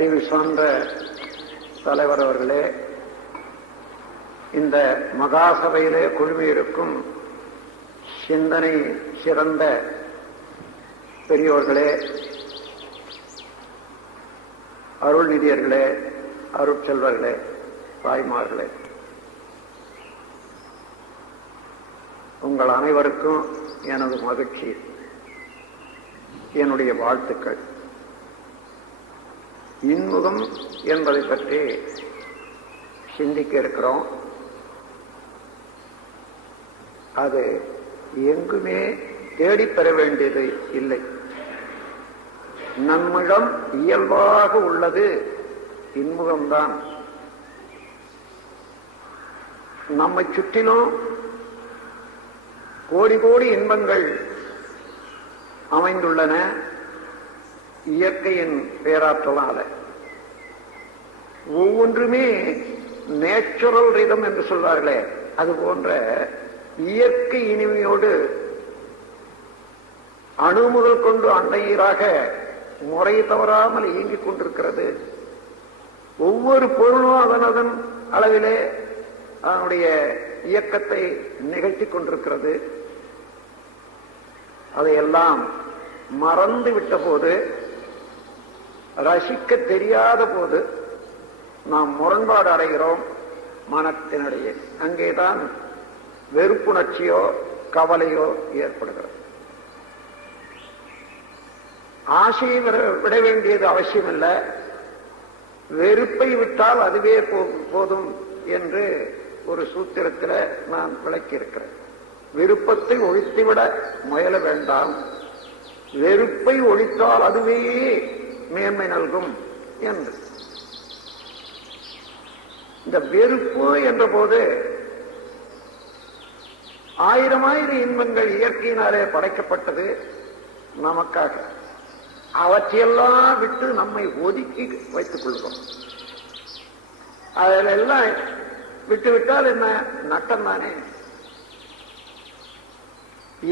அறிவு சார்ந்த தலைவர் அவர்களே, இந்த மகாசபையிலே குழுமியிருக்கும் சிந்தனை சிறந்த பெரியோர்களே, அருள்நிதியர்களே, அருட்செல்வர்களே, தாய்மார்களே, உங்கள் அனைவருக்கும் எனது மகிழ்ச்சி, என்னுடைய வாழ்த்துக்கள். இன்முகம் என்பதை பற்றி சிந்திக்க இருக்கிறோம். அது எங்குமே தேடிப்பெற வேண்டியது இல்லை. நம்மிடம் இயல்பாக உள்ளது இன்முகம்தான். நம்மை சுற்றிலும் கோடி கோடி இன்பங்கள் அமைந்துள்ளன. இயற்கையின் பேராற்றலால ஒவ்வொன்றுமே நேச்சுரல் ரிதம் என்று சொல்வார்களே, அது போன்ற இயற்கை இனிமையோடு அணு முதல் கொண்டு அண்டையீராக முறை தவறாமல் இயங்கிக் கொண்டிருக்கிறது. ஒவ்வொரு பொருளும் அதன் அளவிலே அதனுடைய இயக்கத்தை நிகழ்த்தி கொண்டிருக்கிறது. அதையெல்லாம் மறந்து விட்ட போது, ரசிக்க தெரியாத போது நாம் முரண்பாடு அடைகிறோம் மனத்தினிடையே. அங்கேதான் வெறுப்புணர்ச்சியோ கவலையோ ஏற்படுகிறது. ஆசையை விட வேண்டியது அவசியமில்லை, வெறுப்பை விட்டால் அதுவே போதும் என்று ஒரு சூத்திரத்தில் நான் விளக்கியிருக்கிறேன். விருப்பத்தை ஒழித்துவிட முயல வேண்டாம், வெறுப்பை ஒழித்தால் அதுவே மேன்மை நல்கும் என்று. இந்த வெறுப்பு என்ற போது ஆயிரம் ஆயிரம் இன்பங்கள் இயற்கையினாலே படைக்கப்பட்டது நமக்காக. அவற்றையெல்லாம் விட்டு நம்மை ஒதுக்கி வைத்துக் கொள்கிறோம். அதிலெல்லாம் விட்டுவிட்டால் என்ன நட்டம் தானே.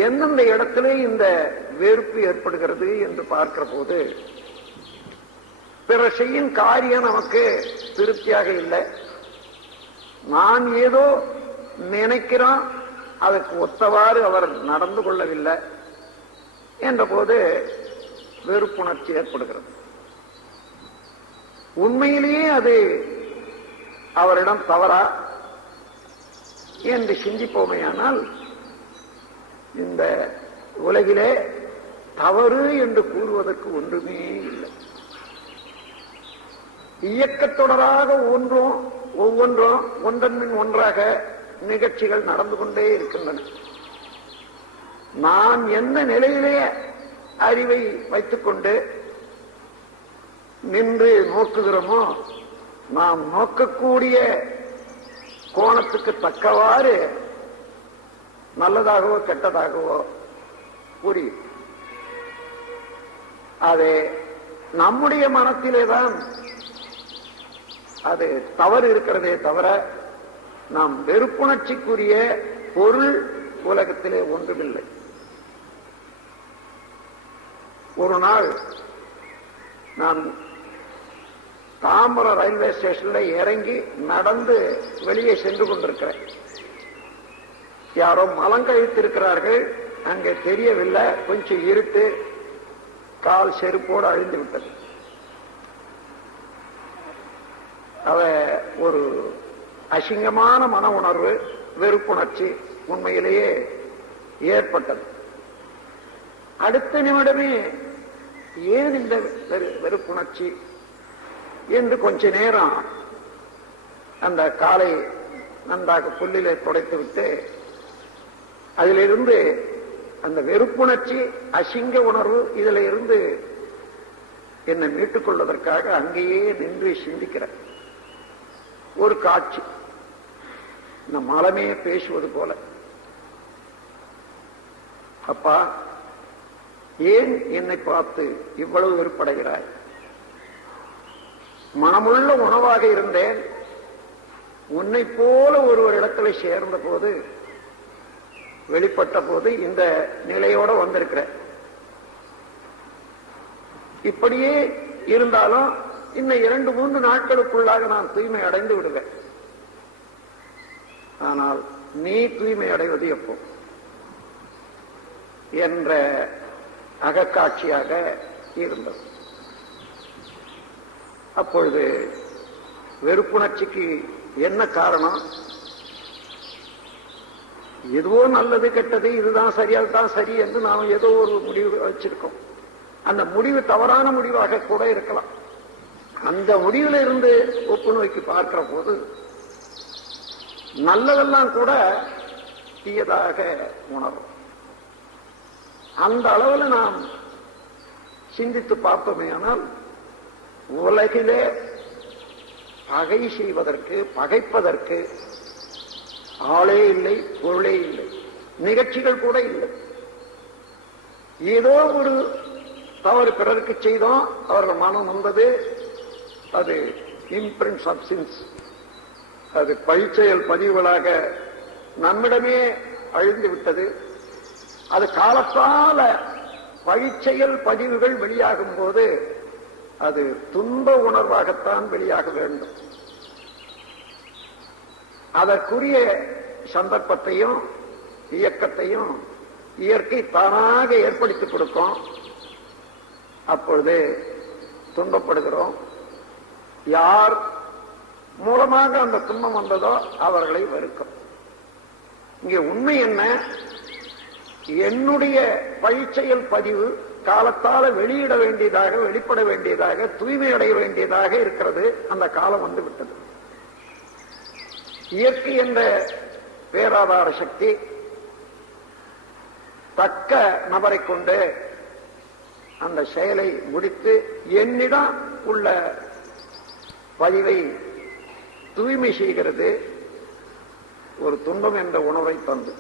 எந்தெந்த இடத்திலே இந்த வெறுப்பு ஏற்படுகிறது என்று பார்க்கிற போது, பிறர் செய்யும் காரியம் நமக்கு திருப்தியாக இல்லை, நான் ஏதோ நினைக்கிறோம், அதற்கு ஒத்தவாறு அவர் நடந்து கொள்ளவில்லை என்ற போது வெறுப்புணர்ச்சி ஏற்படுகிறது. உண்மையிலேயே அது அவரிடம் தவறா என்று சிந்திப்போமையானால், இந்த உலகிலே தவறு என்று கூறுவதற்கு ஒன்றுமே இல்லை. இயக்கத்தொடராக ஒவ்வொன்றும் ஒன்றன் பின் ஒன்றாக நிகழ்ச்சிகள் நடந்து கொண்டே இருக்கின்றன. நாம் என்ன நிலையிலே அறிவை வைத்துக் கொண்டு நின்று நோக்குகிறோமோ, நாம் நோக்கக்கூடிய கோணத்துக்கு தக்கவாறு நல்லதாகவோ கெட்டதாகவோ புரியும். அது நம்முடைய மனத்திலேதான் அது தவறு இருக்கிறதே தவிர, நாம் வெறுப்புணர்ச்சிக்குரிய பொருள் உலகத்திலே ஒன்றுமில்லை. ஒரு நாள் நான் தாம்பரம் ரயில்வே ஸ்டேஷன்ல இறங்கி நடந்து வெளியே சென்று கொண்டிருக்கிறேன். யாரோ மலம் கழித்திருக்கிறார்கள், அங்கே தெரியவில்லை, கொஞ்சம் இருட்டு, கால் செருப்போடு அழிந்து விட்டது. அவ ஒரு அசிங்கமான மன உணர்வு, வெறுப்புணர்ச்சி உண்மையிலேயே ஏற்பட்டது. அடுத்த நிமிடமே ஏன் இந்த வெறுப்புணர்ச்சி என்று கொஞ்ச நேரம் அந்த காலை நன்றாக புல்லிலே துடைத்து விட்டு, அதிலிருந்து அந்த வெறுப்புணர்ச்சி, அசிங்க உணர்வு, இதில் இருந்து என்னை மீட்டுக் கொள்வதற்காக அங்கேயே நின்று சிந்திக்கிற ஒரு காட்சி. இந்த மலமே பேசுவது போல, அப்பா ஏன் என்னை பார்த்து இவ்வளவு வெறுப்படைகிறாய்? மனமுள்ள உணவாக இருந்தேன், உன்னை போல ஒருவரிடத்துல சேர்ந்த போது, வெளிப்பட்ட போது இந்த நிலையோட வந்திருக்கிற. இப்படியே இருந்தாலும் இன்னும் 2-3 நாட்களுக்குள்ளாக நான் தூய்மை அடைந்து விடுவேன். ஆனால் நீ தூய்மை அடைவது எப்போ என்ற அகக்காட்சியாக இருந்தது. அப்பொழுது வெறுப்புணர்ச்சிக்கு என்ன காரணம்? எதுவோ நல்லது கெட்டது, இதுதான் சரி அதுதான் சரி என்று நாம் ஏதோ ஒரு முடிவு வச்சிருக்கோம். அந்த முடிவு தவறான முடிவாக கூட இருக்கலாம். அந்த முடிவுல இருந்து ஒப்பு நோக்கி பார்க்கிற போது நல்லதெல்லாம் கூட தீயதாக உணரும். அந்த அளவில் நாம் சிந்தித்து பார்த்தோமே ஆனால் உலகிலே பகை செய்வதற்கு பகைப்பதற்கு ஆளே இல்லை, பொருளே இல்லை, நிகழ்ச்சிகள் கூட இல்லை. ஏதோ ஒரு தவறு பிறருக்கு செய்தோம், அவர்கள் மனம் வந்தது, அது இம்பிரிண்ட்ஸ் ஆஃப் சின்ஸ், அது பழிச்செயல் பதிவுகளாக நம்மிடமே அழிந்து விட்டது. அது காலத்தால பழிச்செயல் பதிவுகள் வெளியாகும் போது அது துன்ப உணர்வாகத்தான் வெளியாக வேண்டும். அதற்குரிய சந்தர்ப்பத்தையும் இயக்கத்தையும் இயற்கை தானாக ஏற்படுத்தி கொடுக்கும். அப்பொழுது துன்பப்படுகிறோம். யார் மூலமாக அந்த துன்பம் வந்ததோ அவர்களை வெறுக்கும். இங்கே உண்மை என்ன? என்னுடைய பழிச்செயல் பதிவு காலத்தால வெளியிட வேண்டியதாக, வெளிப்பட வேண்டியதாக, தூய்மை அடைய வேண்டியதாக இருக்கிறது. அந்த காலம் வந்து விட்டது. இயற்கை என்ற பேராதார சக்தி தக்க நபரை கொண்டு அந்த செயலை முடித்து என்னிடம் உள்ள பதிவை தூய்மை செய்கிறது. ஒரு துன்பம் என்ற உணர்வை தந்து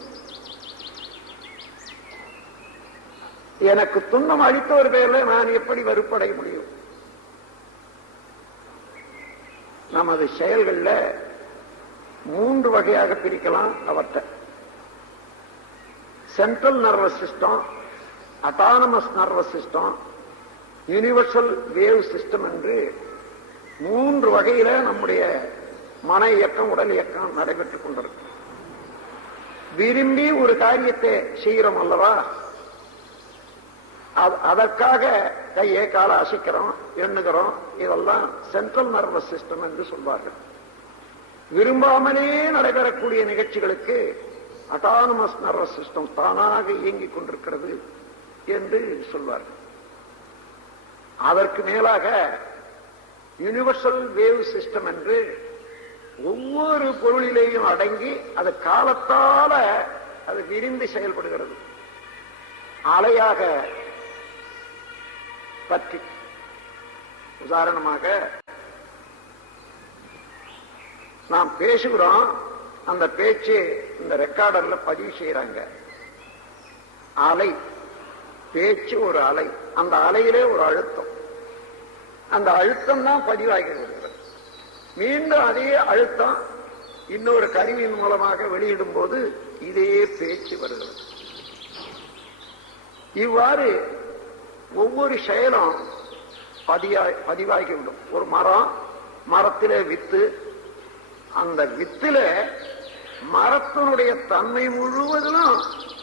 எனக்கு துன்பம் அளித்த ஒரு பேர்ல நான் எப்படி வெறுப்படைய முடியும்? நமது செயல்கள்ல 3 வகையாக பிரிக்கலாம். அவற்றை central nervous system, autonomous nervous system, universal wave system என்று 3 வகையில நம்முடைய மன இயக்கம், உடல் இயக்கம் நடைபெற்றுக் கொண்டிருக்கு. விரும்பி ஒரு காரியத்தை செய்கிறோம் அல்லவா, அதற்காக கையை கால அசைக்கிறோம், எண்ணுகிறோம். இதெல்லாம் சென்ட்ரல் நர்வஸ் சிஸ்டம் என்று சொல்வார்கள். விரும்பாமலே நடைபெறக்கூடிய நிகழ்ச்சிகளுக்கு அட்டானமஸ் நர்வஸ் சிஸ்டம் தானாக இயங்கிக் கொண்டிருக்கிறது என்று சொல்வார்கள். அதற்கு மேலாக யூனிவர்சல் வேவ் சிஸ்டம் என்று ஒவ்வொரு பொருளிலேயும் அடங்கி அது காலத்தால அது விரிந்து செயல்படுகிறது. அலையாக பற்றி உதாரணமாக நாம் பேசுகிறோம், அந்த பேச்சு இந்த ரெக்கார்டர்ல பதிவு செய்யறாங்க. அலை, பேச்சு ஒரு அலை, அந்த அலையிலே ஒரு அழுத்தம், அந்த அழுத்தம் தான் பதிவாகி வருகிறது. மீண்டும் அதே அழுத்தம் இன்னொரு கருவியின் மூலமாக வெளியிடும் போது இதே பேச்சு வருகிறது. இவ்வாறு ஒவ்வொரு செயலும் பதிவாகிவிடும். ஒரு மரம், மரத்திலே வித்து, அந்த வித்தில மரத்தினுடைய தன்மை முழுவதிலும்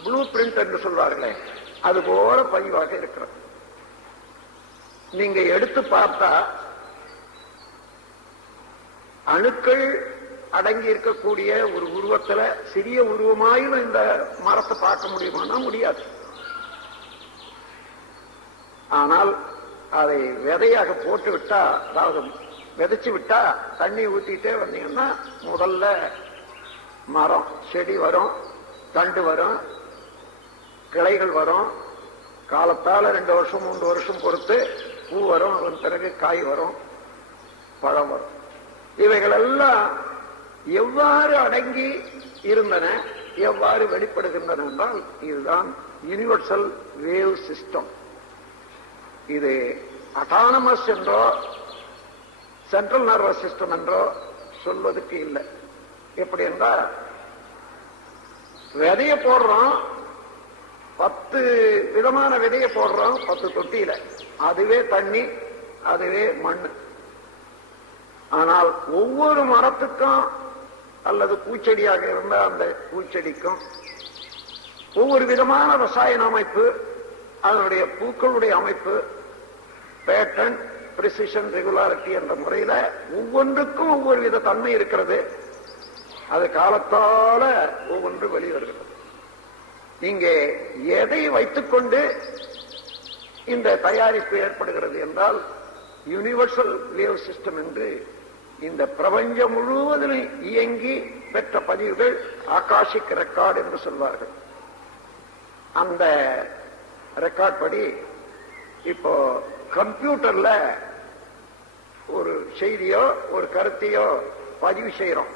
ப்ளூ பிரிண்ட் என்று சொல்வார்களே, அது போல பதிவாக இருக்கிறது. நீங்க எடுத்து பார்த்தா அணுக்கள் அடங்கி இருக்கக்கூடிய ஒரு உருவத்துல சிறிய உருவமாயும் இந்த மரத்தை பார்க்க முடியுமானா முடியாது. ஆனால் அதை விதையாக போட்டு விட்டா, அதாவது விதைச்சு விட்டா, தண்ணி ஊத்திட்டே வந்தீங்கன்னா முதல்ல மரம், செடி வரும், தண்டு வரும், கிளைகள் வரும். காலத்தால 2 வருஷம் 3 வருஷம் பொறுத்து பூ வரும், அதன் பிறகு காய் வரும், பழம் வரும். இவைகள் எல்லாம் எவ்வாறு அடங்கி இருந்தன, எவ்வாறு வெளிப்படுகின்றன என்றால் இதுதான் யூனிவர்சல் வேவ் சிஸ்டம். இது அட்டானமஸ் என்றோ சென்ட்ரல் நர்வஸ் சிஸ்டம் என்றோ சொல்வதற்கு இல்லை. எப்படி என்றால் விதைய போடுறோம், 10 விதமான விதைய போடுறோம் 10 தொட்டியில, அதுவே தண்ணி, அதுவே மண். ஆனால் ஒவ்வொரு மரத்துக்கும் அல்லது பூச்செடியாக இருந்த அந்த பூச்செடிக்கும் ஒவ்வொரு விதமான ரசாயன அமைப்பு, அதனுடைய பூக்களுடைய அமைப்பு, பேட்டர்ன், பிரிசிஷன், ரெகுலாரிட்டி என்ற முறையில ஒவ்வொன்றுக்கும் ஒவ்வொரு வித தன்மை இருக்கிறது. அது காலத்தால ஒவ்வொன்று வெளிவருகிறது. இங்கே எதை வைத்துக்கொண்டு இந்த தயாரிப்பு ஏற்படுகிறது என்றால் யூனிவர்சல் வேவ் சிஸ்டம் என்று இந்த பிரபஞ்சம் முழுவதிலும் இயங்கி பெற்ற பதிவுகள் ஆகாஷிக் ரெக்கார்டு என்று சொல்வார்கள். அந்த ரெக்கார்ட் படி இப்போ கம்ப்யூட்டர்ல ஒரு செய்தியோ ஒரு கருத்தையோ பதிவு செய்யறோம்,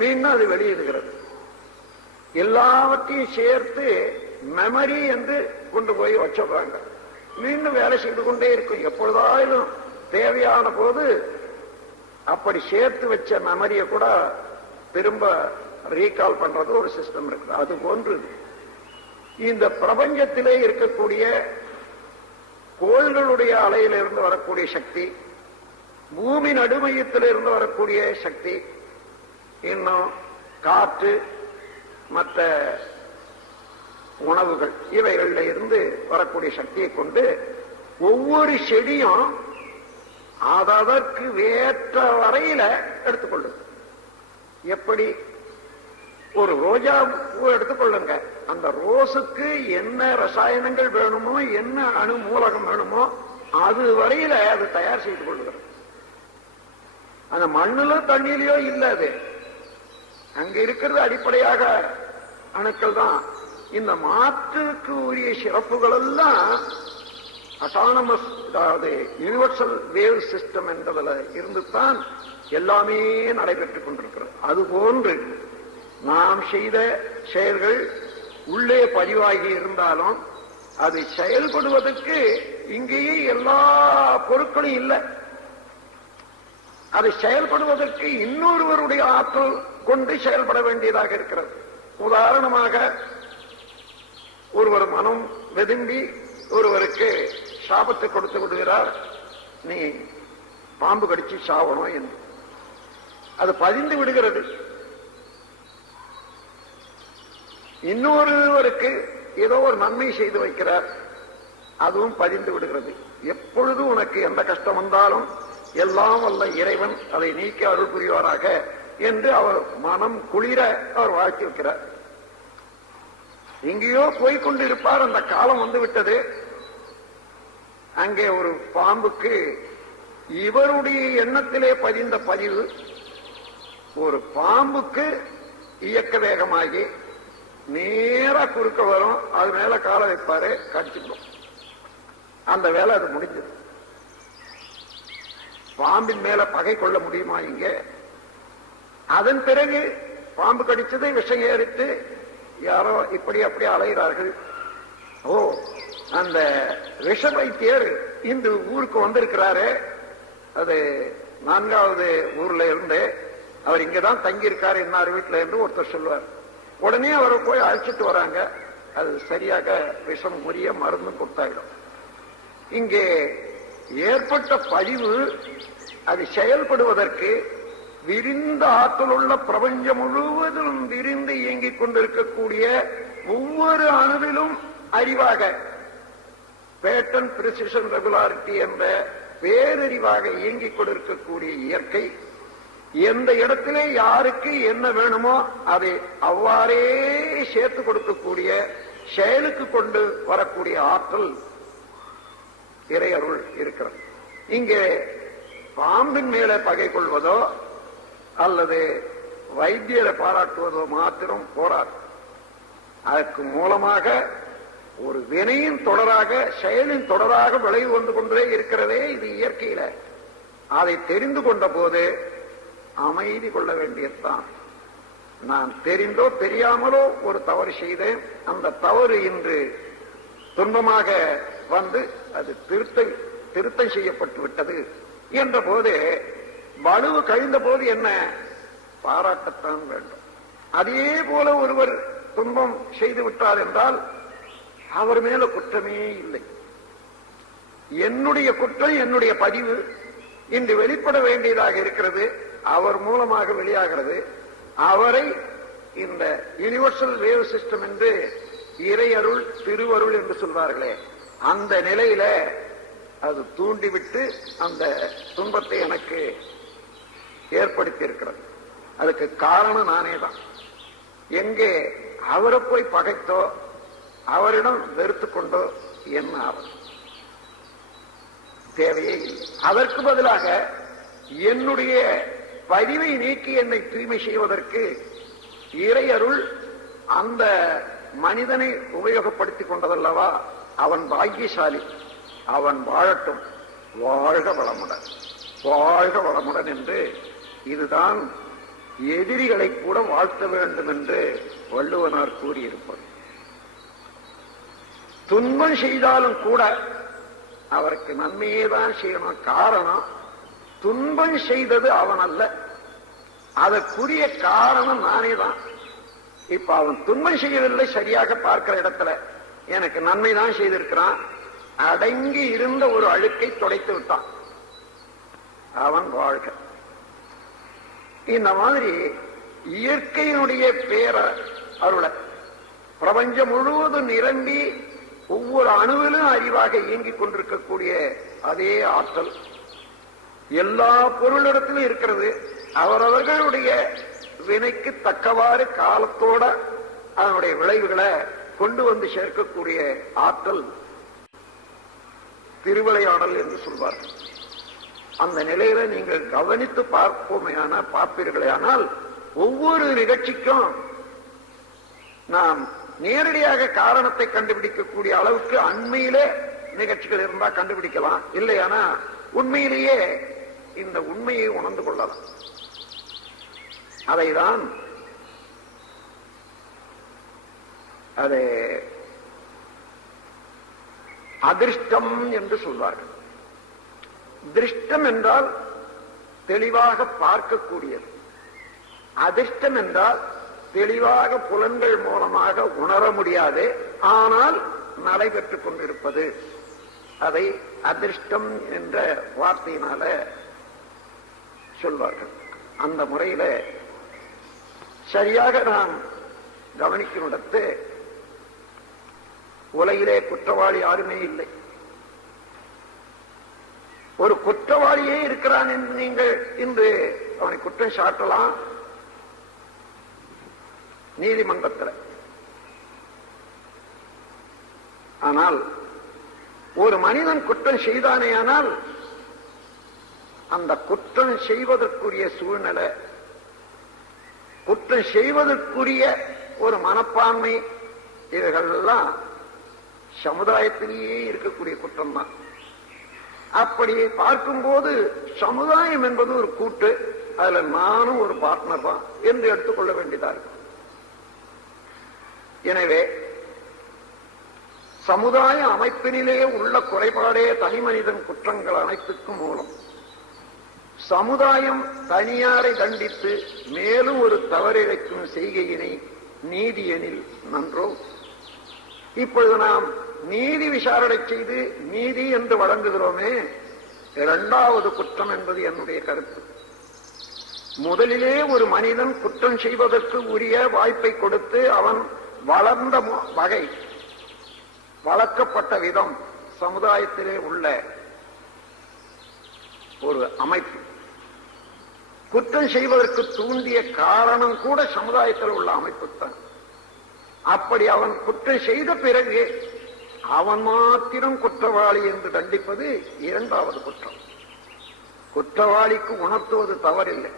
மீண்டும் அது வெளியிடுகிறது. எல்லாவற்றையும் சேர்த்து மெமரி என்று கொண்டு போய் வச்சிடுறாங்க. மீண்டும் வேலை செய்து கொண்டே இருக்கும். எப்பொழுதாலும் தேவையான போது அப்படி சேர்த்து வச்ச மெமரியை கூட திரும்ப ரீகால் பண்றது ஒரு சிஸ்டம் இருக்கு. அது போன்று இந்த பிரபஞ்சத்திலே இருக்கக்கூடிய கோள்களுடைய அலையிலிருந்து வரக்கூடிய சக்தி, பூமி நடுமையத்திலிருந்து வரக்கூடிய சக்தி, இன்னும் காற்று, மற்ற உணவுகள், இவைகளில் இருந்து வரக்கூடிய சக்தியை கொண்டு ஒவ்வொரு செடியும் அதற்கு ஏற்ற வரையில எடுத்துக்கொள்ளும். எப்படி ஒரு ரோஜா பூ எடுத்துக்கொள்ளுங்க, அந்த ரோஸுக்கு என்ன ரசாயனங்கள் வேணுமோ, என்ன அணு மூலகம் வேணுமோ, அது வரையில அது தயார் செய்து கொள்ளுகிறது. அந்த மண்ணுல தண்ணியிலையோ இல்ல, அது அங்க இருக்கிறது அடிப்படையாக அணுக்கள் தான். இந்த மாற்றுக்கு உரிய சிறப்புகள் எல்லாம் அட்டானமஸ், அதாவது யூனிவர்சல் வேவ் சிஸ்டம் என்பதில் இருந்துதான் எல்லாமே நடைபெற்றுக் கொண்டிருக்கிறது. அதுபோன்று நாம் செய்த செயல்கள் உள்ளே பதிவாகி இருந்தாலும் அது செயல்படுவதற்கு இங்கேயே எல்லா பொருட்களும் இல்லை. அது செயல்படுவதற்கு இன்னொருவருடைய ஆற்றல் கொண்டு செயல்பட வேண்டியதாக இருக்கிறது. உதாரணமாக ஒருவர் மனம் வெதும்பி ஒருவருக்கு சாபத்தை கொடுத்து விடுகிறார், நீ பாம்பு கடிச்சு சாவணும் என்று. அது பதிந்து விடுகிறது. இன்னொருவருக்கு ஏதோ ஒரு நன்மை செய்து வைக்கிறார், அதுவும் பதிந்து விடுகிறது. எப்பொழுது உனக்கு எந்த கஷ்டம் வந்தாலும் எல்லாம் வல்ல இறைவன் அதை நீக்க அருள் புரிவாராக என்று அவர் மனம் குளிர அவர் வாழ்த்தி வைக்கிறார். எங்கேயோ போய்கொண்டு இருப்பார், அந்த காலம் வந்து விட்டது. அங்கே ஒரு பாம்புக்கு இவருடைய எண்ணத்திலே பதிந்த பதிவு ஒரு பாம்புக்கு இயக்க வேகமாகி நேரா குறுக்க வரும், அது மேல கால வைப்பாரு, கடிச்சுடும். அந்த வேலை அது முடிஞ்சது. பாம்பின் மேல பகை கொள்ள முடியுமா இங்க? அதன் பிறகு பாம்பு கடிச்சதை விஷம் ஏறிட்டு யாரோ இப்படி அப்படி அலைகிறார்கள். ஓ, அந்த விஷ வைத்தியர் இந்த ஊருக்கு வந்திருக்கிறாரு, அது 4வது ஊர்ல இருந்து, அவர் இங்கதான் தங்கி இருக்காரு இன்னார் வீட்டுல என்று ஒருத்தர் சொல்லுவார். உடனே அவரை போய் அழைச்சிட்டு வராங்க. அது சரியாக விஷம் முறிய மருந்து கொடுத்தாயிடும். இங்கே ஏற்பட்ட பதிவு அது செயல்படுவதற்கு விரிந்த ஆற்றல் உள்ள பிரபஞ்சம் முழுவதும் விரிந்து இயங்கிக் கொண்டிருக்கக்கூடிய ஒவ்வொரு அணுவிலும் அறிவாக பேட்டர்ன், பிரிசிஷன், ரெகுலாரிட்டி என்ற பேரறிவாக இயங்கிக் கொண்டிருக்கக்கூடிய இயற்கை எந்த இடத்திலே யாருக்கு என்ன வேணுமோ அதை அவ்வாறே சேர்த்து கொடுக்கக்கூடிய செயலுக்கு கொண்டு வரக்கூடிய ஆற்றல் இறையருள் இருக்கிறது. இங்கே பாம்பின் மேல பகை கொள்வதோ அல்லது வைத்தியரை பாராட்டுவதோ மாத்திரம் போராது. அதற்கு மூலமாக ஒரு வினையின் தொடராக, செயலின் தொடராக விளைவு வந்து கொண்டே இருக்கிறதே இது இயற்கையில. அதை தெரிந்து கொண்ட போது அமைதி கொள்ள வேண்டியதுதான். நான் தெரிந்தோ தெரியாமலோ ஒரு தவறு செய்தேன், அந்த தவறு இன்று துன்பமாக வந்து அது திருத்தம் செய்யப்பட்டு விட்டது என்ற போது, வலுவு கழிந்த போது என்ன பாராட்டத்தான் வேண்டும். அதே போல ஒருவர் துன்பம் செய்து விட்டார் என்றால் அவர் மேல குற்றமே இல்லை. என்னுடைய குற்றம், என்னுடைய பதிவு, இன்று வெளிப்பட வேண்டியதாக இருக்கிறது. அவர் மூலமாக வெளியாகிறது. அவரை இந்த யூனிவர்சல் வேவ் சிஸ்டம் என்று இறையருள் திருவருள் என்று சொல்வார்களே, அந்த நிலையில அது தூண்டிவிட்டு அந்த துன்பத்தை எனக்கு ஏற்படுத்தி இருக்கிறது. அதுக்கு காரணம் நானே தான். எங்கே அவரை போய் பகைத்தோ அவரிடம் வெறுத்து கொண்டோ என்ன ஆகும்? தேவையே இல்லை. அதற்கு பதிலாக என்னுடைய பதிவை நீக்கி என்னை தூய்மை செய்வதற்கு இறையருள் அந்த மனிதனை உபயோகப்படுத்திக் கொண்டதல்லவா? அவன் பாக்கியசாலி, அவன் வாழட்டும், வாழ்க வளமுடன், வாழ்க வளமுடன் என்று இதுதான் எதிரிகளை கூட வாழ்த்த வேண்டும் என்று வள்ளுவனார் கூறியிருப்பது. துன்பம் செய்தாலும் கூட அவருக்கு நன்மையே தான் செய்யணும். காரணம், துன்பம் செய்தது அவன் அல்ல, அதற்குரிய காரணம் நானே தான். இப்ப அவன் துன்பம் செய்யவில்லை, சரியாக பார்க்கிற இடத்துல எனக்கு நன்மை தான் செய்திருக்கிறான். அடங்கி இருந்த ஒரு அழுக்கை துடைத்து விட்டான், அவன் வாழ்க. இந்த மாதிரி இயற்கையினுடைய பேர அருள பிரபஞ்சம் முழுவதும் நிரம்பி ஒவ்வொரு அணுவிலும் அறிவாக இயங்கிக் கொண்டிருக்கக்கூடிய அதே ஆற்றல் எல்லா பொருளிடத்திலும் இருக்கிறது. அவரவர்களுடைய வினைக்கு தக்கவாறு காலத்தோட அதனுடைய விளைவுகளை கொண்டு வந்து சேர்க்கக்கூடிய ஆற்றல் திருவிளையாடல் என்று சொல்வார்கள். அந்த நிலையில நீங்கள் கவனித்து பார்ப்பீர்களே ஆனால் ஒவ்வொரு நிகழ்ச்சிக்கும் நாம் நேரடியாக காரணத்தை கண்டுபிடிக்கக்கூடிய அளவுக்கு அண்மையிலே நிகழ்ச்சிகள் இருந்தா கண்டுபிடிக்கலாம். இல்லையானா உண்மையிலேயே இந்த உண்மையை உணர்ந்து கொள்ளலாம். அதைதான் அது அதிர்ஷ்டம் என்று சொல்வார்கள். திருஷ்டம் என்றால் தெளிவாக பார்க்கக்கூடியது, அதிர்ஷ்டம் என்றால் தெளிவாக புலன்கள் மூலமாக உணர முடியாது, ஆனால் நடைபெற்றுக் கொண்டிருப்பது. அதை அதிர்ஷ்டம் என்ற வார்த்தையினால சொல்வார்கள். அந்த முறையில சரியாக நாம் கவனிக்குமிடத்து உலகிலே குற்றவாளி யாருமே இல்லை. ஒரு குற்றவாளியே இருக்கிறான் என்று நீங்கள் இன்று அவனை குற்றம் சாட்டலாம் நீதிமன்றத்தில். ஆனால் ஒரு மனிதன் குற்றம் செய்தானேயானால் அந்த குற்றம் செய்வதற்குரிய சூழ்நிலை, குற்றம் செய்வதற்குரிய ஒரு மனப்பான்மை, இவைகளெல்லாம் சமுதாயத்திலேயே இருக்கக்கூடிய குற்றம் தான். அப்படி பார்க்கும்போது சமுதாயம் என்பது ஒரு கூட்டு, அதுல நானும் ஒரு பார்ட்னர் தான் என்று எடுத்துக்கொள்ள வேண்டியதா இருக்கும். எனவே சமுதாய அமைப்பினிலே உள்ள குறைபாடே தனி மனிதன் குற்றங்கள் அனைத்துக்கும் மூலம். சமுதாயம் தனியாரை தண்டித்து மேலும் ஒரு தவறிழைக்கும் செய்கையினை நீதி எனில் நன்றோ. இப்பொழுது நாம் நீதி விசாரணை செய்து நீதி என்று வழங்குகிறோமே, இரண்டாவது குற்றம் என்பது என்னுடைய கருத்து. முதலிலே ஒரு மனிதன் குற்றம் செய்வதற்கு உரிய வாய்ப்பை கொடுத்து அவன் வளர்ந்த வகை, வளர்க்கப்பட்ட விதம், சமுதாயத்திலே உள்ள ஒரு அமைப்பு, குற்றம் செய்வதற்கு தூண்டிய காரணம் கூட சமுதாயத்தில் உள்ள அமைப்பு தான். அப்படி அவன் குற்றம் செய்த பிறகு அவன் மாத்திரம் குற்றவாளி என்று தண்டிப்பது இரண்டாவது குற்றம். குற்றவாளிக்கு உணர்த்துவது தவறில்லை.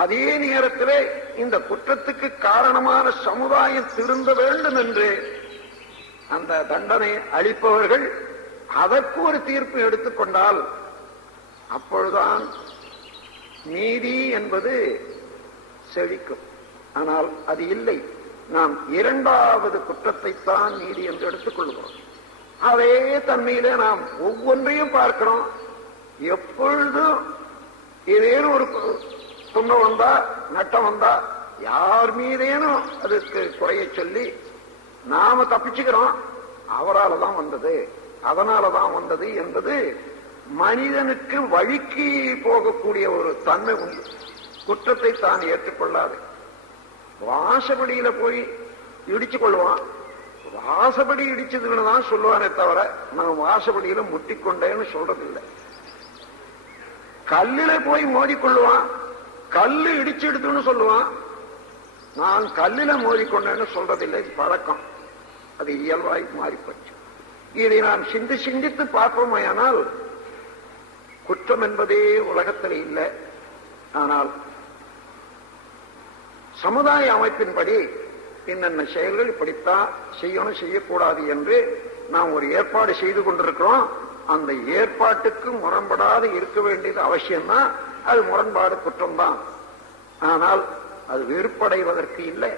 அதே நேரத்திலே இந்த குற்றத்துக்கு காரணமான சமுதாயம் திருந்த வேண்டும் என்று அந்த தண்டனை அளிப்பவர்கள் அதற்கு ஒரு தீர்ப்பு எடுத்துக்கொண்டால் அப்பொழுதுதான் நீதி என்பது செழிக்கும். ஆனால் அது இல்லை. நாம் இரண்டாவது குற்றத்தை தான் நீதி என்று எடுத்துக் கொள்கிறோம். அதே தன்மையிலே நாம் ஒவ்வொன்றையும் பார்க்கிறோம். எப்பொழுதும் ஏதேனும் ஒரு துன்பம் வந்தா, நட்டம் வந்தா, யார் மீதேனும் அதுக்கு குறைய சொல்லி நாம தப்பிச்சுக்கிறோம். அவரால் தான் வந்தது, அதனாலதான் வந்தது என்பது மனிதனுக்கு வழிக்கு போகக்கூடிய ஒரு தன்மை உண்டு. குற்றத்தை தான் ஏற்றுக்கொள்ளாது. வாசப்படியில போய் இடிச்சு கொள்வான். வாசப்படி இடிச்சதுன்னு தான் சொல்லுவானே தவிர நான் வாசப்படியில முட்டிக்கொண்டேன்னு சொல்றதில்லை. கல்லுல போய் மோதிக்கொள்ளுவான். கல்லு இடிச்சு எடுத்துன்னு சொல்லுவான். நான் கல்லுல மோதிக்கொண்டேன்னு சொல்றதில்லை. பழக்கம் அது இயல்பாய் மாறிப்போச்சு. இதை நாம் சிந்தித்து பார்ப்போமையானால் குற்றம் என்பதே உலகத்தில் இல்லை. ஆனால் சமுதாய அமைப்பின்படி என்னென்ன செயல்கள் இப்படித்தான் செய்யணும் செய்யக்கூடாது என்று நாம் ஒரு ஏற்பாடு செய்து கொண்டிருக்கிறோம். அந்த ஏற்பாட்டுக்கு முரண்படாது இருக்க வேண்டியது அவசியம்தான். அது முரண்பாடு குற்றம்தான். ஆனால் அது வெறுப்படைவதற்கு இல்லை.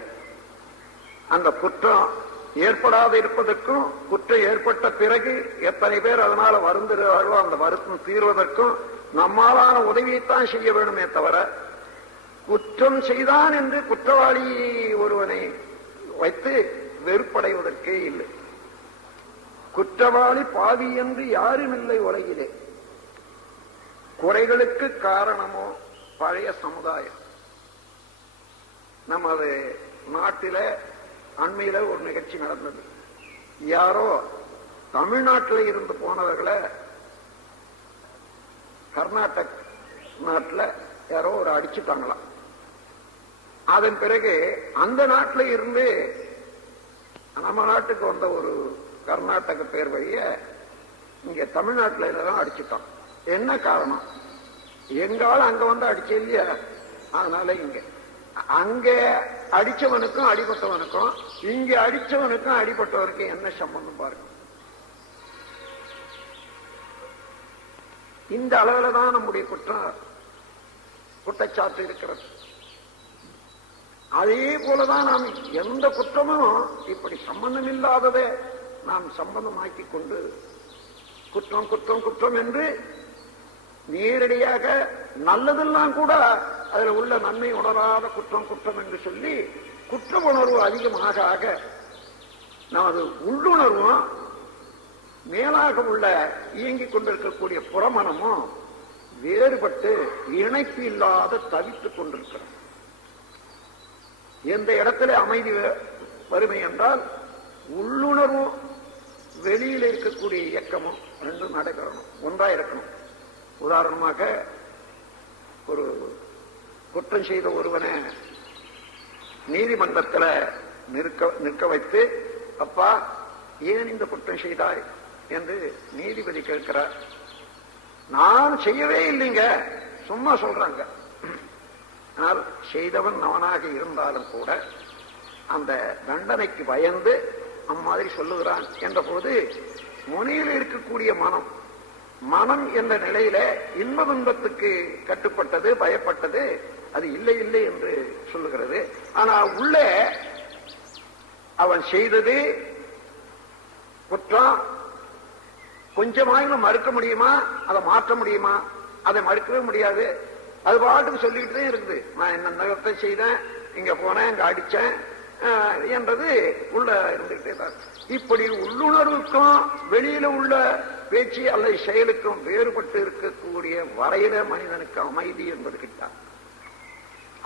அந்த குற்றம் ஏற்படாது இருப்பதற்கும் குற்றம் ஏற்பட்ட பிறகு எத்தனை பேர் அதனால வருந்துகிறார்களோ அந்த வருத்தம் தீர்வதற்கும் நம்மாலான உதவியைத்தான் செய்ய வேண்டுமே தவிர குற்றம் செய்தான் என்று குற்றவாளி ஒருவனை வைத்து வெறுப்படைவதற்கே இல்லை. குற்றவாளி பாவி என்று யாரும் இல்லை உலகிலே. குறைகளுக்கு காரணமோ பழைய சமுதாயம். நமது நாட்டில அண்மையில ஒரு நிகழ்ச்சி நடந்தது. யாரோ தமிழ்நாட்டில் இருந்து போனவர்களை கர்நாடக நாட்டில் யாரோ ஒரு அடிச்சுட்டாங்களாம். அதன் பிறகு அந்த நாட்டில் இருந்து நம்ம நாட்டுக்கு வந்த ஒரு கர்நாடக பேர் வழிய இங்க தமிழ்நாட்டில தான் அடிச்சுட்டான். என்ன காரணம்? எங்காலும் அங்க வந்து அடிச்ச இல்லையா, அதனால இங்க அங்க அடிச்சவனுக்கும் அடிபட்டவனுக்கும் இங்க அடிச்சவனுக்கும் அடிபட்டவனுக்கும் என்ன சம்பந்தம் பாருங்க. இந்த அளவுல தான் நம்முடைய குற்றச்சாட்டு இருக்கிறது. அதே போலதான் நாம் எந்த குற்றமும் இப்படி சம்பந்தம் இல்லாததை நாம் சம்பந்தமாக்கி கொண்டு குற்றம் குற்றம் குற்றம் என்று நேரடியாக நல்லதெல்லாம் கூட அதில் உள்ள நன்மை உணராத குற்றம் குற்றம் என்று சொல்லி குற்ற உணர்வு அதிகமாக ஆக நமது உள்ளுணர்வும் மேலாக உள்ள இயங்கிக் கொண்டிருக்கக்கூடிய புறமனமும் வேறுபட்டு இணைப்பு இல்லாத தவித்துக் கொண்டிருக்கிறோம். எந்த இடத்துல அமைதி வறுமை என்றால் உள்ளுணர்வும் வெளியில் இருக்கக்கூடிய இயக்கமும் ரெண்டும் நடைபெறணும், ஒன்றா இருக்கணும். உதாரணமாக ஒரு குற்றம் செய்த ஒருவனை நீதிமன்றத்தில் நிற்க வைத்து, அப்பா ஏன் இந்த குற்றம் செய்தாய் என்று நீதிபதி கேட்கிறார். நான் செய்யவே இல்லைங்க, சும்மா சொல்றாங்க. ஆனால் செய்தவன் அவனாக இருந்தாலும் கூட அந்த தண்டனைக்கு பயந்து அம்மாதிரி சொல்லுகிறான் என்ற போது முனையில் இருக்கக்கூடிய மனம் என்ற நிலையில இன்ப துன்பத்துக்கு கட்டுப்பட்டது, பயப்பட்டது, அது இல்லை இல்லை என்று சொல்லுகிறது. ஆனா உள்ளே அவன் செய்தது குற்றம் கொஞ்சமாயிலும் மறுக்க முடியுமா? அதை மாற்ற முடியுமா? அதை மறுக்கவே முடியாது. அது பாட்டுக்கு சொல்லிட்டு தான் இருக்குது. நான் என்ன நகரத்தை செய்தேன், இங்க போனேன், இங்க அடிச்சேன் என்றது உள்ள இருந்துகிட்டே தான். இப்படி உள்ளுணர்வுக்கும் வெளியில உள்ள பேச்சு அல்லது செயலுக்கும் வேறுபட்டு இருக்கக்கூடிய வரையில மனிதனுக்கு அமைதி என்பது கிட்டார்.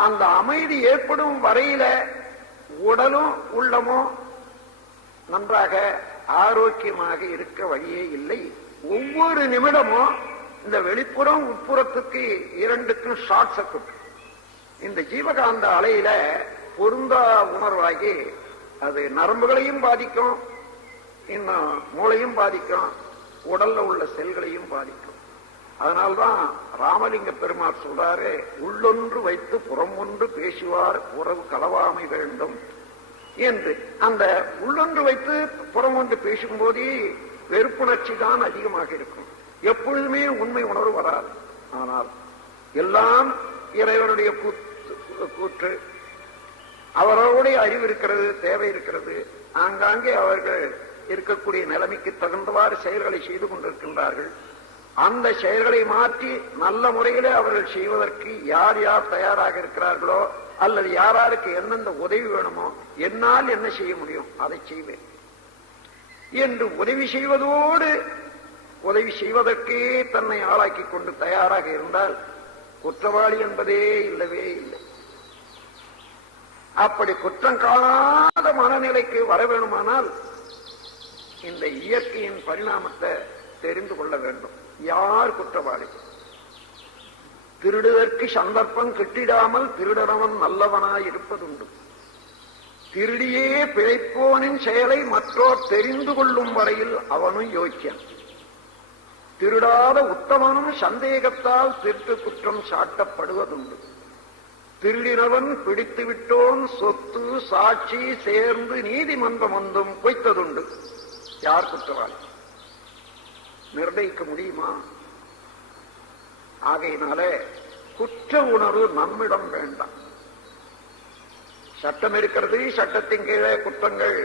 அந்த அமைதி ஏற்படும் வரையில உடலும் உள்ளமும் நன்றாக ஆரோக்கியமாக இருக்க வழியே இல்லை. ஒவ்வொரு நிமிடமும் இந்த வெளிப்புறம் உட்புறத்துக்கு இரண்டுக்கும் ஷார்ட் சர்க்யூட். இந்த ஜீவகாந்த அலையில பொருந்தா உணர்வாகி அது நரம்புகளையும் பாதிக்கும், இன்னும் மூளையும் பாதிக்கும், உடல்ல உள்ள செல்களையும் பாதிக்கும். அதனால்தான் ராமலிங்க பெருமாள் சொல்றாரு, உள்ளொன்று வைத்து புறம் ஒன்று பேசுவார் உறவு களவாமை வேண்டும் என்று. அந்த உள்ளொன்று வைத்து புறம் ஒன்று பேசும்போதே வெறுப்புணர்ச்சி தான் அதிகமாக இருக்கும். எப்பொழுதுமே உண்மை உணர்வு வராது. ஆனால் எல்லாம் இறைவனுடைய கூற்று. அவர்களுடைய அறிவு இருக்கிறது, தேவை இருக்கிறது. ஆங்காங்கே அவர்கள் இருக்கக்கூடிய நிலைமைக்கு தகுந்தவாறு செயல்களை செய்து கொண்டிருக்கின்றார்கள். அந்த செயல்களை மாற்றி நல்ல முறையிலே அவர்கள் செய்வதற்கு யார் யார் தயாராக இருக்கிறார்களோ அல்லது யாராருக்கு எந்தெந்த உதவி வேணுமோ, என்னால் என்ன செய்ய முடியும் அதை செய்வேன் என்று உதவி செய்வதோடு உதவி செய்வதற்கே தன்னை ஆளாக்கி கொண்டு தயாராக இருந்தால் குற்றவாளி என்பதே இல்லவே இல்லை. அப்படி குற்றம் காணாத மனநிலைக்கு வர வேணுமானால் இந்த இயற்கையின் பரிணாமத்தை தெரிந்து கொள்ள வேண்டும். யார் குற்றவாளி? திருடுவதற்கு சந்தர்ப்பம் கிட்டிடாமல் திருடனவன் நல்லவனாய் இருப்பதுண்டு. திருடியே பிழைப்போனின் செயலை மற்றோர் தெரிந்து கொள்ளும் வரையில் அவனும் யோக்கியன். திருடாத உத்தமனும் சந்தேகத்தால் திருட்டு குற்றம் சாட்டப்படுவதுண்டு. திருடினவன் பிடித்து விட்டோன் சொத்து சாட்சி சேர்ந்து நீதிமன்றம் வந்தும் பொய்த்ததுண்டு. யார் குற்றவாளி நிர்ணயிக்க முடியுமா? ஆகையினால குற்ற உணர்வு நம்மிடம் வேண்டாம். சட்டம் இருக்கிறது, சட்டத்தின் கீழே குற்றங்கள்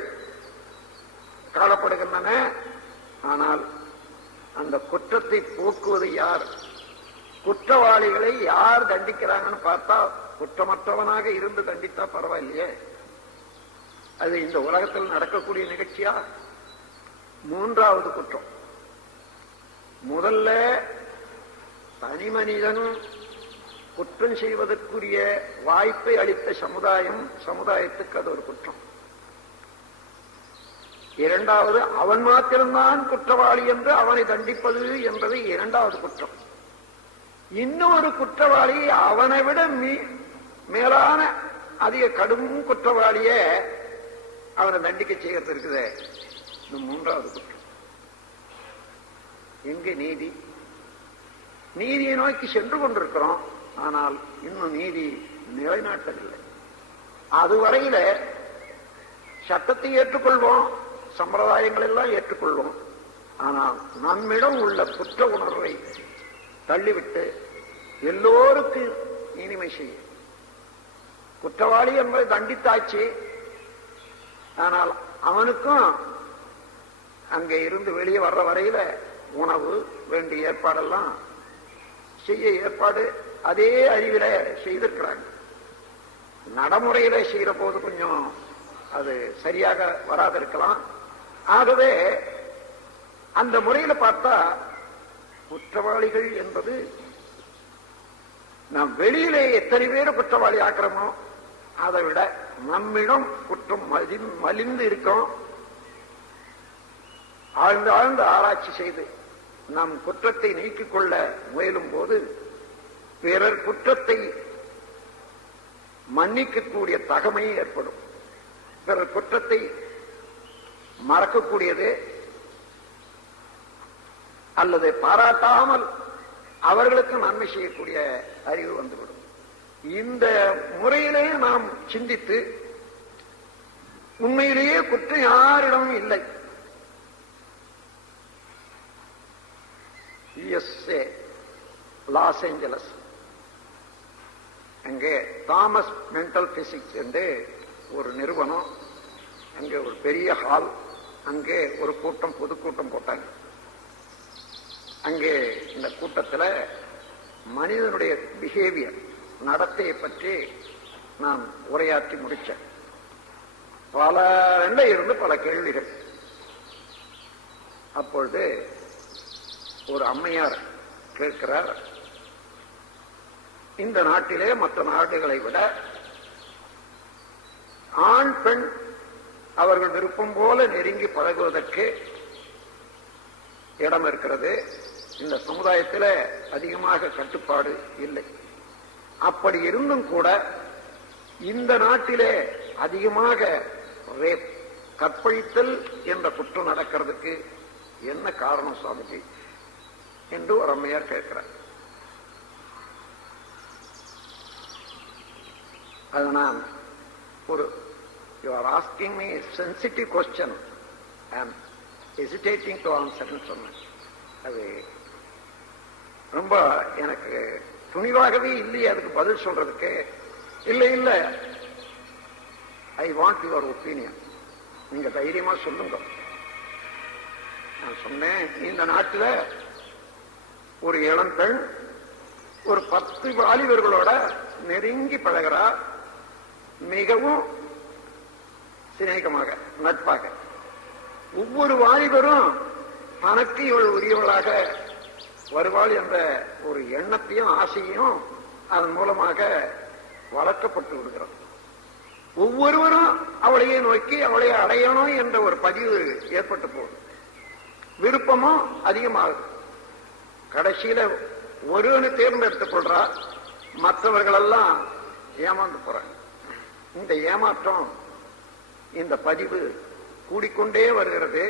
காணப்படுகின்றன. ஆனால் அந்த குற்றத்தை போக்குவது யார்? குற்றவாளிகளை யார் தண்டிக்கிறாங்கன்னு பார்த்தா குற்றமற்றவனாக இருந்து தண்டித்தா பரவாயில்லையே. அது இந்த உலகத்தில் நடக்கக்கூடிய நிகழ்ச்சியா? மூன்றாவது குற்றம். முதல்ல தனி மனிதன் குற்றம் செய்வதற்குரிய வாய்ப்பை அளித்த சமுதாயத்துக்கு அது ஒரு குற்றம். இரண்டாவது, அவன் மாத்திரம்தான் குற்றவாளி என்று அவனை தண்டிப்பது என்பது இரண்டாவது குற்றம். இன்னொரு குற்றவாளி அவனை விட மேலான அதிக கடும் குற்றவாளிய அவனை தண்டிக்க செய்கிறது இருக்குது. இந்த மூன்றாவது குற்றம். எங்கே நீதி? நீதியை நோக்கி சென்று கொண்டிருக்கிறோம், ஆனால் இன்னும் நீதி நிலைநாட்டவில்லை. அதுவரையில சட்டத்தை ஏற்றுக்கொள்வோம், சம்பிரதாயங்கள் எல்லாம் ஏற்றுக்கொள்வோம். ஆனால் நம்மிடம் உள்ள குற்ற உணர்வை தள்ளிவிட்டு எல்லோருக்கும் இனிமை செய்ய குற்றவாளி என்பதை தண்டித்தாச்சு. ஆனால் அவனுக்கும் அங்கே இருந்து வெளியே வர்ற வரையில உணவு வேண்டிய ஏற்பாடெல்லாம் செய்ய ஏற்பாடு அதே அறிவில செய்திருக்கிறாங்க. நடைமுறையில செய்யற போது கொஞ்சம் அது சரியாக வராதிருக்கலாம். ஆகவே அந்த முறையில பார்த்தா குற்றவாளிகள் என்பது நாம் வெளியிலே எத்தனை பேர் குற்றவாளி ஆக்கிறோமோ அதை விட நம்மிடம் குற்றம் மலிந்து இருக்கோம். ஆழ்ந்து ஆழ்ந்து ஆராய்ச்சி செய்து நம் குற்றத்தை நீக்கிக் கொள்ள முயலும் போது பிறர் குற்றத்தை மன்னிக்கக்கூடிய தகமை ஏற்படும். பிறர் குற்றத்தை மறக்கக்கூடியது அல்லது பாராட்டாமல் அவர்களுக்கு நன்மை செய்யக்கூடிய அறிவு வந்துவிடும். இந்த முறையிலே நாம் சிந்தித்து உண்மையிலேயே குற்றம் யாரிடமும் இல்லை. யுஎஸ்ஏ லாஸ் ஏஞ்சலஸ் அங்கே தாமஸ் மென்டல் பிசிக்ஸ் என்று ஒரு நிறுவனம், அங்கே ஒரு பெரிய ஹால், அங்கே ஒரு கூட்டம், பொதுக்கூட்டம் போட்டாங்க. அங்கே இந்த கூட்டத்தில் மனிதனுடைய பிஹேவியர், நடத்தையை பற்றி நான் உரையாற்றி முடிச்சேன். பல இருந்து பல கேள்விகள். அப்பொழுது ஒரு அம்மையார் கேட்கிறார், இந்த நாட்டிலே மற்ற நாடுகளை விட ஆண் பெண் அவர்கள் விருப்பம் போல நெருங்கி பழகுவதற்கு இடம் இருக்கிறது. இந்த சமுதாயத்தில் அதிகமாக கட்டுப்பாடு இல்லை. அப்படி இருந்தும் கூட இந்த நாட்டிலே அதிகமாக ரேப், கற்பழித்தல் என்ற குற்றம் நடக்கிறதுக்கு என்ன காரணம் சுவாமிஜி என்று ஒரு அம்மையார் கேட்கிறார். அது நான் ஒரு you are asking me a sensitive question, I am hesitating to answer ன்னு சொன்னேன். அது ரொம்ப எனக்கு துணிவாகவே இல்லையே அதுக்கு பதில் சொல்றதுக்கு. இல்லை இல்லை, ஐ வாண்ட் யுவர் ஒப்பீனியன், நீங்க தைரியமா சொல்லுங்க. நான் சொன்னேன், இந்த நாட்டில் ஒரு இளம் பெண் ஒரு 10 வாலிபர்களோட நெருங்கி பழகிறா, மிகவும் சிநேகமாக, நட்பாக. ஒவ்வொரு வாலிபரும் தனக்கு இவள் உரியவளாக வருவாள் என்ற ஒரு எண்ணத்தையும் ஆசையும் அதன் மூலமாக வளர்க்கப்பட்டு விடுகிறது. ஒவ்வொருவரும் அவளையே நோக்கி அவளை அடையணும் என்ற ஒரு பதிவு ஏற்பட்டு போகுது. விருப்பமும் அதிகமாகுது. கடைசியில ஒருவனை தேர்ந்தெடுத்துக் கொள்றா, மற்றவர்களெல்லாம் ஏமாந்து போறாங்க. இந்த ஏமாற்றம், இந்த பதிவு கூடிக்கொண்டே வருகிறது.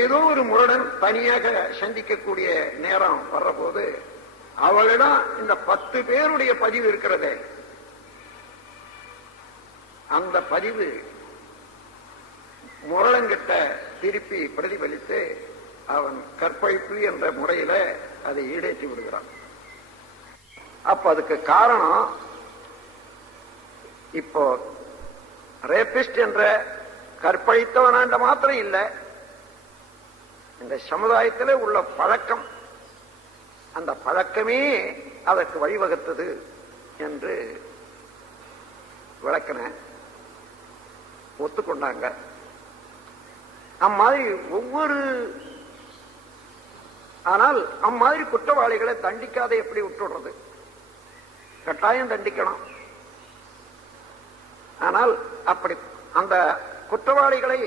ஏதோ ஒரு முரடன் தனியாக சந்திக்கக்கூடிய நேரம் வர்ற போது அவளிடம் இந்த 10 பேருடைய பதிவு இருக்கிறதே, அந்த பதிவு முரளங்கிட்ட திருப்பி பிரதிபலித்து அவன் கற்பழிப்பு என்ற முறையில அதை ஈடேற்றி விடுகிறான். அப்ப அதுக்கு காரணம், இப்போ ரேபிஸ்ட் என்ற கற்பழித்தவனாண்ட மாத்திரம் இல்லை, இந்த சமுதாயத்தில் உள்ள பழக்கம், அந்த பழக்கமே அதற்கு வழிவகுத்தது என்று விளக்கின ஒத்துக்கொண்டாங்க. அம்மாதிரி ஆனால் அம்மாதிரி குற்றவாளிகளை தண்டிக்காத எப்படி விட்டுடுறது? கட்டாயம் தண்டிக்கணும். ஆனால் அப்படி அந்த குற்றவாளிகளை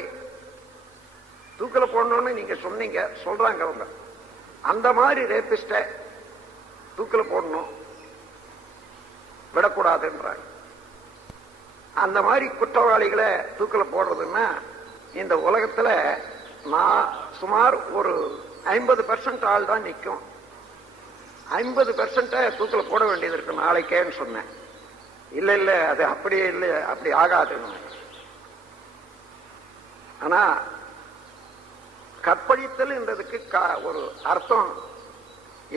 தூக்கில போடணும்னு நீங்க சொன்னீங்க, சொல்றாங்க அவங்க. அந்த மாதிரி ரேபிஸ்ட தூக்கில போடணும், விடக்கூடாதுன்றாங்க. அந்த மாதிரி குற்றவாளிகளை தூக்கில போடுறதுன்னா இந்த உலகத்துல நான் சுமார் ஒரு 50% ஆள் தான் நிற்கும். 50% தூக்கில போட வேண்டியது இருக்கு நாளைக்கேன்னு சொன்னேன். இல்ல இல்ல, அது அப்படியே இல்லை, அப்படி ஆகாதுன்னு. ஆனா கற்பழித்தல் என்றதுக்கு ஒரு அர்த்தம்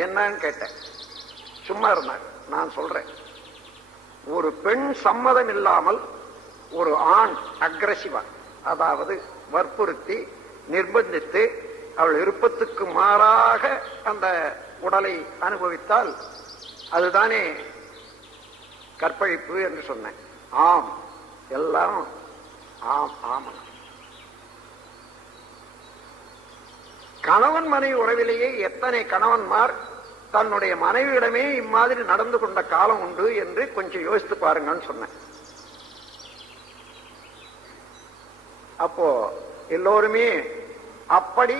என்னன்னு கேட்டேன். சும்மா இருந்தாங்க. நான் சொல்றேன், ஒரு பெண் சம்மதம் இல்லாமல் ஒரு ஆண் அக்ரசிவா, அதாவது வற்புறுத்தி நிர்பந்தித்து அவள் விருப்பத்துக்கு மாறாக அந்த உடலை அனுபவித்தால் அதுதானே கற்பழிப்பு என்று சொன்னேன். ஆம், எல்லாரும் ஆம் ஆமா. கணவன் மனைவி உறவிலேயே எத்தனை கணவன்மார் தன்னுடைய மனைவியிடமே இம்மாதிரி நடந்து கொண்ட காலம் உண்டு என்று கொஞ்சம் யோசித்து பாருங்கன்னு சொன்னேன். அப்போ எல்லோருமே அப்படி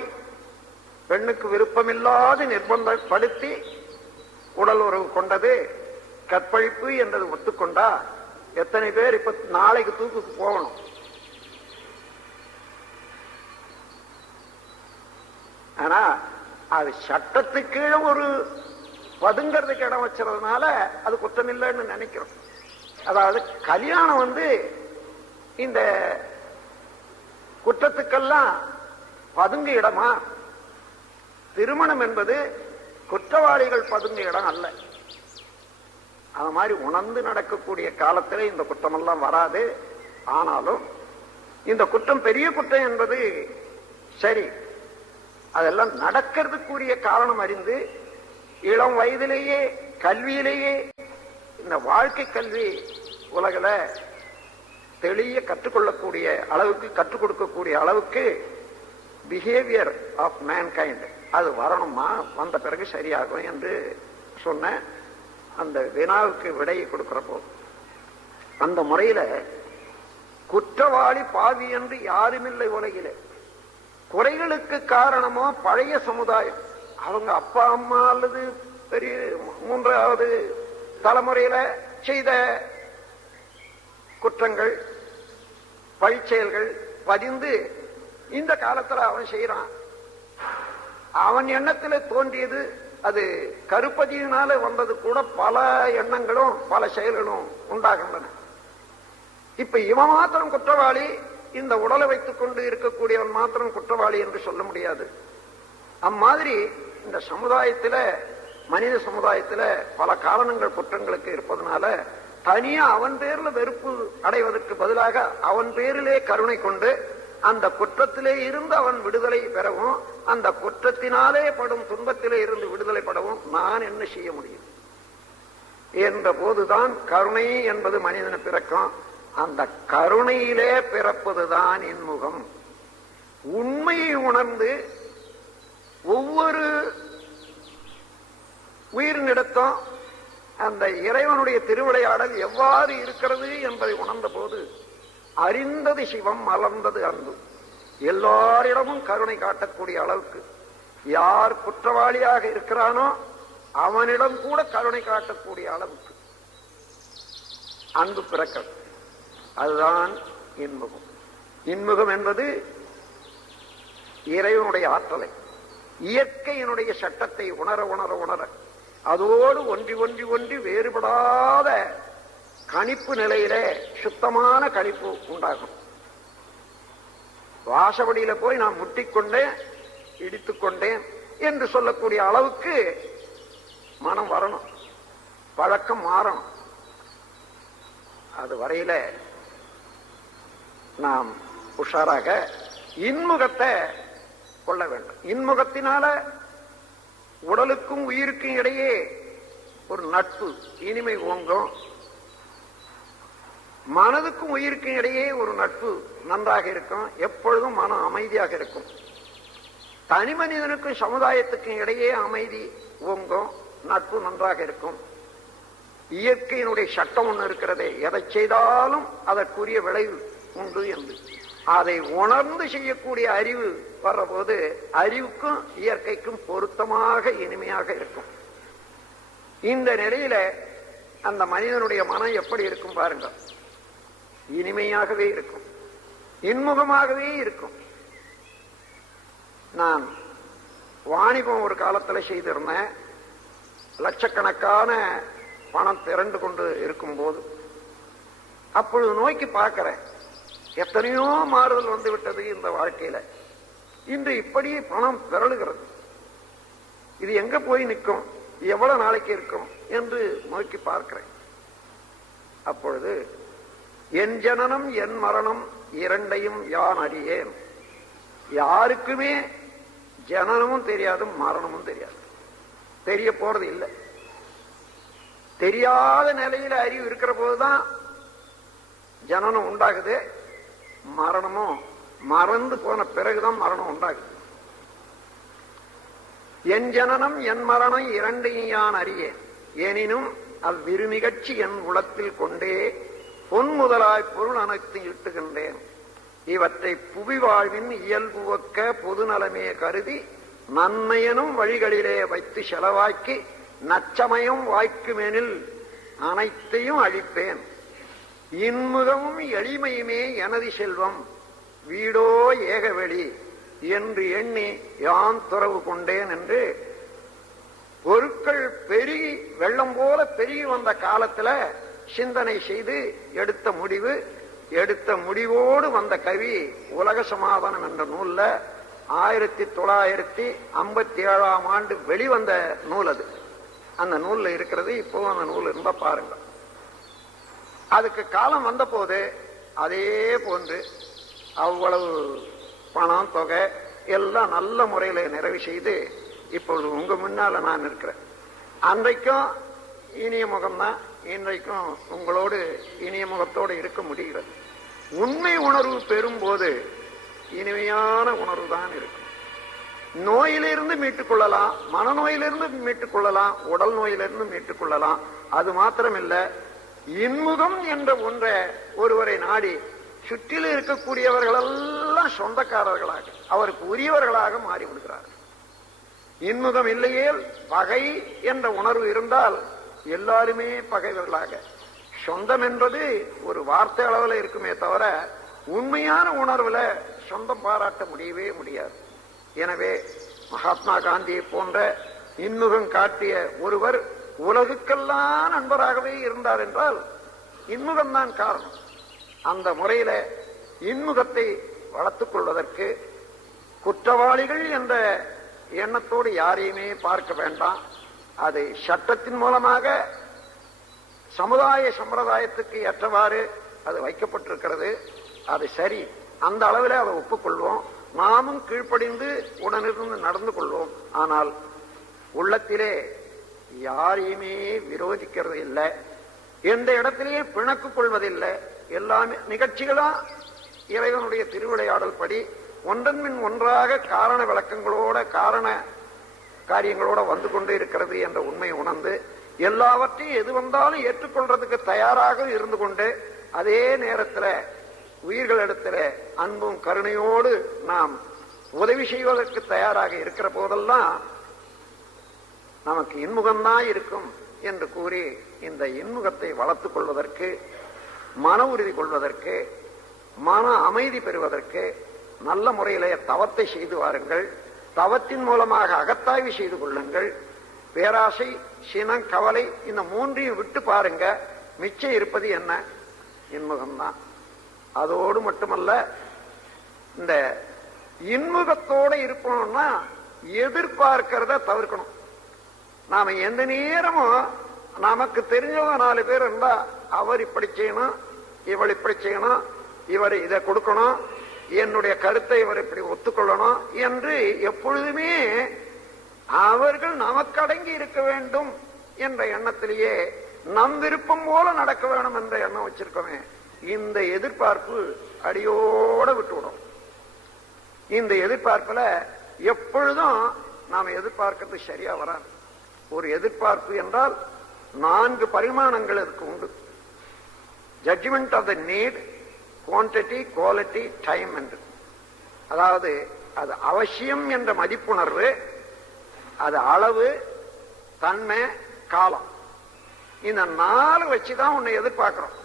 பெண்ணுக்கு விருப்பமில்லாது நிர்பந்தப்படுத்தி உடல் உறவு கொண்டது கற்பழிப்பு என்றது ஒத்துக்கொண்டா எத்தனை பேர் இப்ப நாளைக்கு தூக்குக்கு போகணும்? ஆனா அது சட்டத்துக்கு கீழே ஒரு பதுங்கிறதுக்கு இடம் வச்சதுனால அது குற்றம் இல்லைன்னு நினைக்கிறோம். அதாவது கல்யாணம் இந்த குற்றத்துக்கெல்லாம் பதுங்கு இடமா? திருமணம் என்பது குற்றவாளிகள் பதுங்கு இடம் அல்ல. அது மாதிரி உணர்ந்து நடக்கக்கூடிய காலத்தில் இந்த குற்றமெல்லாம் வராது. ஆனாலும் இந்த குற்றம் பெரிய குற்றம் என்பது சரி, அதெல்லாம் நடக்கிறதுக்குரிய காரணம் அறிந்து இளம் வயதிலேயே கல்வியிலேயே இந்த வாழ்க்கை கல்வி உலகில் தெளிய கற்றுக்கொள்ளக்கூடிய அளவுக்கு, கற்றுக் கொடுக்கக்கூடிய அளவுக்கு பிஹேவியர் ஆஃப் மேன்கைண்ட் அது வரணுமா, வந்த பிறகு சரியாகும் என்று சொன்ன அந்த வினாவுக்கு விடையை கொடுக்கிறப்போ அந்த முறையில குற்றவாளி பாவி என்று யாருமில்லை உலகிலே. குறைகளுக்கு காரணமோ பழைய சமுதாயம், அவங்க அப்பா அம்மா அல்லது பெரிய 3வது தலைமுறையில செய்த குற்றங்கள் பழிச்செயல்கள் பதிந்து இந்த காலத்துல அவன் செய்யறான். அவன் எண்ணத்துல தோன்றியது அது கருப்பதியினால வந்தது கூட பல எண்ணங்களும் பல செயல்களும் உண்டாகின்றன. இப்ப இவன் மாத்திரம் குற்றவாளி, இந்த உடலை வைத்துக் கொண்டு இருக்கக்கூடியவன் மாத்திரம் குற்றவாளி என்று சொல்ல முடியாது. அம்மாதிரி இந்த சமுதாயத்தில, மனித சமுதாயத்தில பல காரணங்கள் குற்றங்களுக்கு இருப்பதனால தனியா அவன் பேர்ல வெறுப்பு அடைவதற்கு பதிலாக அவன் பேரிலே கருணை கொண்டு அந்த குற்றத்திலே இருந்து அவன் விடுதலை பெறவும், அந்த குற்றத்தினாலே படும் துன்பத்திலே இருந்து விடுதலை பெறவும் நான் என்ன செய்ய முடியும் என்ற போதுதான் கருணை என்பது மனிதனை பிறக்கும். அந்த கருணையிலே பிறப்பதுதான் இன்முகம். உண்மையை உணர்ந்து ஒவ்வொரு உயிரினிடத்தும் அந்த இறைவனுடைய திருவிளையாடல் எவ்வாறு இருக்கிறது என்பதை உணர்ந்த போது அறிந்தது சிவம், மலர்ந்தது அன்பு. எல்லாரிடமும் கருணை காட்டக்கூடிய அளவுக்கு, யார் குற்றவாளியாக இருக்கிறானோ அவனிடம் கூட கருணை காட்டக்கூடிய அளவுக்கு அன்பு பிறக்கிறது. அதுதான் இன்முகம். இன்முகம் என்பது இறைவனுடைய ஆற்றலை, இயற்கையினுடைய சட்டத்தை உணர உணர உணர அதோடு ஒன்றி ஒன்றி ஒன்றி வேறுபடாத கணிப்பு நிலையிலே சுத்தமான கணிப்பு உண்டாகும். வாசப்படியில போய் நான் முட்டிக்கொண்டேன், இடித்துக்கொண்டேன் என்று சொல்லக்கூடிய அளவுக்கு மனம் வரணும், பழக்கம் மாறணும். அது வரையில நாம் உஷாராக இன்முகத்தை கொள்ள வேண்டும். இன்முகத்தினால உடலுக்கும் உயிருக்கும் இடையே ஒரு நட்பு, இனிமை ஓங்கும். மனதுக்கும் உயிருக்கும் இடையே ஒரு நட்பு நன்றாக இருக்கும். எப்பொழுதும் மனம் அமைதியாக இருக்கும். தனி மனிதனுக்கும் சமுதாயத்துக்கும் இடையே அமைதி ஓங்கும், நட்பு நன்றாக இருக்கும். இயற்கையினுடைய சட்டம் ஒன்று இருக்கிறதே, எதை செய்தாலும் அதற்குரிய விளைவு உண்டு என்று அதை உணர்ந்து செய்யக்கூடிய அறிவு வர்றபோது அறிவுக்கும் இயற்கைக்கும் பொருத்தமாக இனிமையாக இருக்கும். இந்த நிலையில அந்த மனிதனுடைய மனம் எப்படி இருக்கும் பாருங்க, இனிமையாகவே இருக்கும், இன்முகமாகவே இருக்கும். நான் வாணிபம் ஒரு காலத்துல செய்திருந்தேன். லட்சக்கணக்கான பணம் திரண்டு கொண்டு இருக்கும் போது அப்பொழுது நோக்கி பார்க்கிறேன், எத்தனையோ மாறுதல் வந்து விட்டது இந்த வாழ்க்கையில. இன்று இப்படி பணம் பிறழுகிறது, இது எங்க போய் நிற்கும், எவ்வளவு நாளைக்கு இருக்கும் என்று நோக்கி பார்க்கிறேன். அப்பொழுது என் ஜனனம் என் மரணம் இரண்டையும் யான் அறியேன். யாருக்குமே ஜனனமும் தெரியாது, மரணமும் தெரியாது, தெரிய போறது இல்லை. தெரியாத நிலையில அறிவு இருக்கிற போதுதான் ஜனனம் உண்டாகுது, மரணமும் மறந்து போன பிறகுதான் மரணம் உண்டாகுது. என் ஜனனம் என் மரணம் இரண்டையும் யான் அறியேன், எனினும் அவ்விருநிகழ்ச்சி என் உளத்தில் கொண்டே பொன் முதலாய் பொருள் அனைத்து இட்டுகின்றேன். இவற்றை புவி வாழ்வின் இயல்பு ஒக்க பொது நலமே கருதி நன்மையனும் வழிகளிலே வைத்து செலவாக்கி நச்சமயம் வாய்க்குமெனில் அனைத்தையும் அழிப்பேன். இன்முகமும் எளிமையுமே எனது செல்வம், வீடோ ஏகவெளி என்று எண்ணி யான் துறவு கொண்டேன் என்று பொருட்கள் பெருகி வெள்ளம் போல பெருகி வந்த காலத்துல சிந்தனை செய்து எடுத்த முடிவோடு வந்த கவி உலக சமாதானம் என்ற நூல்ல 1957 வெளிவந்த நூல் அது. அந்த நூல்ல இருக்கிறது. இப்போ அந்த நூல் இருந்தா பாருங்க. அதுக்கு காலம் வந்த போது அதே போன்று அவ்வளவு பணம் தொகை எல்லாம் நல்ல முறையில நிறைவு செய்து இப்பொழுது உங்க முன்னால நான் இருக்கிறேன். அன்றைக்கும் இனிய முகம்தான், இன்றைக்கும் உங்களோடு இனிய முகத்தோடு இருக்க முடிகிறது. உண்மை உணர்வு பெறும் போது இனிமையான உணர்வு தான் இருக்கும். நோயிலிருந்து மீட்டுக் கொள்ளலாம், மனநோயிலிருந்து மீட்டுக் கொள்ளலாம், உடல் நோயிலிருந்து மீட்டுக் கொள்ளலாம். அது மாத்திரமில்ல, இன்முகம் என்ற ஒன்றை ஒருவரை நாடி சுற்றிலும் இருக்கக்கூடியவர்கள் எல்லாம் சொந்தக்காரர்களாக அவருக்கு உரியவர்களாக மாறிவிடுகிறார்கள். இன்முகம் இல்லையே பகை என்ற உணர்வு இருந்தால் எல்லாருமே பகைவர்களாக, சொந்தம் என்பது ஒரு வார்த்தை அளவில் இருக்குமே தவிர உண்மையான உணர்வுல சொந்தம் பாராட்ட முடியவே முடியாது. எனவே மகாத்மா காந்தியை போன்ற இன்முகம் காட்டிய ஒருவர் உலகுக்கெல்லாம் நண்பராகவே இருந்தார் என்றால் இன்முகம்தான் காரணம். அந்த முறையில இன்முகத்தை வளர்த்துக் கொள்வதற்கு குற்றவாளிகள் என்ற எண்ணத்தோடு யாரையுமே பார்க்க வேண்டாம். அது சட்டத்தின் மூலமாக சமுதாய சம்பிரதாயத்துக்கு ஏற்றவாறு அது வைக்கப்பட்டிருக்கிறது. அது சரி, அந்த அளவில் அதை ஒப்புக்கொள்வோம். நாமும் கீழ்ப்படிந்து உடனிருந்து நடந்து கொள்வோம். ஆனால் உள்ளத்திலே யாரையுமே விரோதிக்கிறது இல்லை, எந்த இடத்திலேயும் பிணக்கு கொள்வதில்லை. எல்லா நிகழ்ச்சிகளும் இறைவனுடைய திருவிளையாடல் படி ஒன்றன் பின் ஒன்றாக காரண விளக்கங்களோட காரண காரியங்களோட வந்து கொண்டே இருக்கிறது என்ற உண்மை உணர்ந்து எல்லாவற்றையும் எது வந்தாலும் ஏற்றுக்கொள்றதுக்கு தயாராக இருந்து கொண்டு அதே நேரத்தில் உயிர்களிடத்துல அன்பும் கருணையோடு நாம் உதவி செய்வதற்கு தயாராக இருக்கிற போதெல்லாம் நமக்கு இன்முகம்தான் இருக்கும் என்று கூறி இந்த இன்முகத்தை வளர்த்துக் கொள்வதற்கு, மன உறுதி கொள்வதற்கு, மன அமைதி பெறுவதற்கு நல்ல முறையிலே தவத்தை செய்து வாருங்கள். தவத்தின் மூலமாக அகத்தாய்வு செய்து கொள்ளுங்கள். பேராசை, சினம், கவலை இந்த மூன்றையும் விட்டு பாருங்க. மிச்சம் இருப்பது என்ன? இன்முகம்தான். அதோடு மட்டுமல்ல, இந்த இன்முகத்தோட இருப்போம்னா எதிர்பார்க்கிறத தவிர்க்கணும். நாம எந்த நேரமும் நமக்கு தெரிஞ்சவங்க 4 பேர் இருந்தா அவர் இப்படி செய்யணும், இவள் இப்படி செய்யணும், இவர் இதை கொடுக்கணும், என்னுடைய கருத்தை இவர் இப்படி ஒத்துக்கொள்ளணும் என்று எப்பொழுதுமே அவர்கள் நமக்கு அடங்கி இருக்க வேண்டும் என்ற எண்ணத்திலேயே நம் விருப்பம் போல நடக்க வேண்டும் என்ற எண்ணம் வச்சிருக்கோமே, இந்த எதிர்பார்ப்பு அடியோட விட்டுவிடும். இந்த எதிர்பார்ப்புல எப்பொழுதும் நாம் எதிர்பார்க்கிறது சரியா வராது. ஒரு எதிர்பார்ப்பு என்றால் 4 பரிமாணங்கள் அதுக்கு உண்டு. Judgement of the need, quantity, quality, time என்று. அதாவது அது அவசியம் என்ற மதிப்புணர்வு, அது அளவு, தன்மை, காலம். இந்த 4 வச்சுதான் உன்னை எதிர்பார்க்கிறோம்.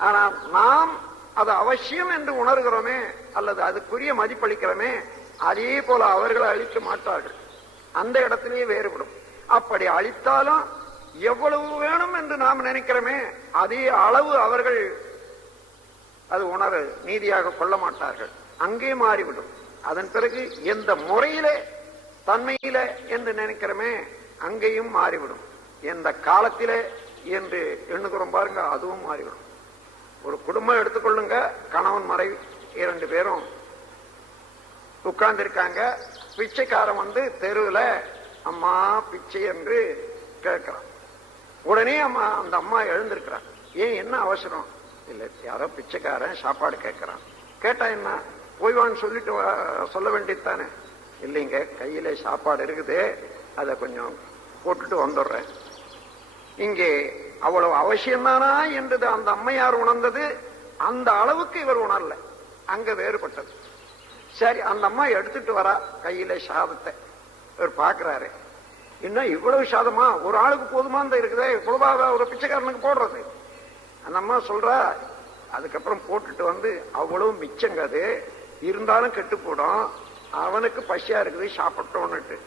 ஆனா நாம் அது அவசியம் என்று உணர்கிறோமே அல்லது அதுக்குரிய மதிப்பளிக்கிறோமே, அதே போல அவர்களை அளிக்க மாட்டார்கள். அந்த இடத்திலேயே வேறுபடும். அப்படி அளித்தாலும் எவ்வளவு வேணும் என்று நாம் நினைக்கிறோமே அதே அளவு அவர்கள் அது உணர நீதியாக கொள்ள மாட்டார்கள். அங்கே மாறிவிடும். அதன் பிறகு எந்த முறையிலே தன்மையிலே என்று நினைக்கிறோமே அங்கேயும் மாறிவிடும். எந்த காலத்திலே என்று எண்ணுகிறோம் பாருங்க, அதுவும் மாறிவிடும். ஒரு குடும்பம் எடுத்துக்கொள்ளுங்க. கணவன் மனைவி 2 பேரும் உட்கார்ந்து இருக்காங்க. பிச்சைக்காரன் வந்து தெருவில் அம்மா பிச்சை என்று கேட்கிறான். உடனே அந்த அம்மா எழுந்திருக்கிறான். ஏன், என்ன அவசரம்? இல்ல, யாரோ பிச்சைக்காரன் சாப்பாடு கேட்கிறான். கேட்டா என்ன, போய்வான்னு சொல்லிட்டு சொல்ல வேண்டியது தானே. இல்லைங்க, கையில சாப்பாடு இருக்குது, அதை கொஞ்சம் போட்டுட்டு வந்துடுறேன். இங்கே அவ்வளவு அவசியம்தானா என்றது அந்த அம்மையார் உணர்ந்தது. அந்த அளவுக்கு இவர் உணரல. அங்க வேறுபட்டது. சரி, அந்த அம்மா எடுத்துட்டு வரா கையில சாதத்தை. இவர் பாக்குறாரு, இன்னும் இவ்வளவு சாதமா, ஒரு ஆளுக்கு போதுமா இருக்குதே, இவ்வளவா ஒரு பிச்சைக்காரனுக்கு போடுறது? அந்த அம்மா சொல்றா, அதுக்கப்புறம் போட்டுட்டு வந்து அவ்வளவு மிச்சங்க, அது இருந்தாலும் கெட்டு போடும், அவனுக்கு பசியா இருக்குது சாப்பிட்டோன்னுட்டு.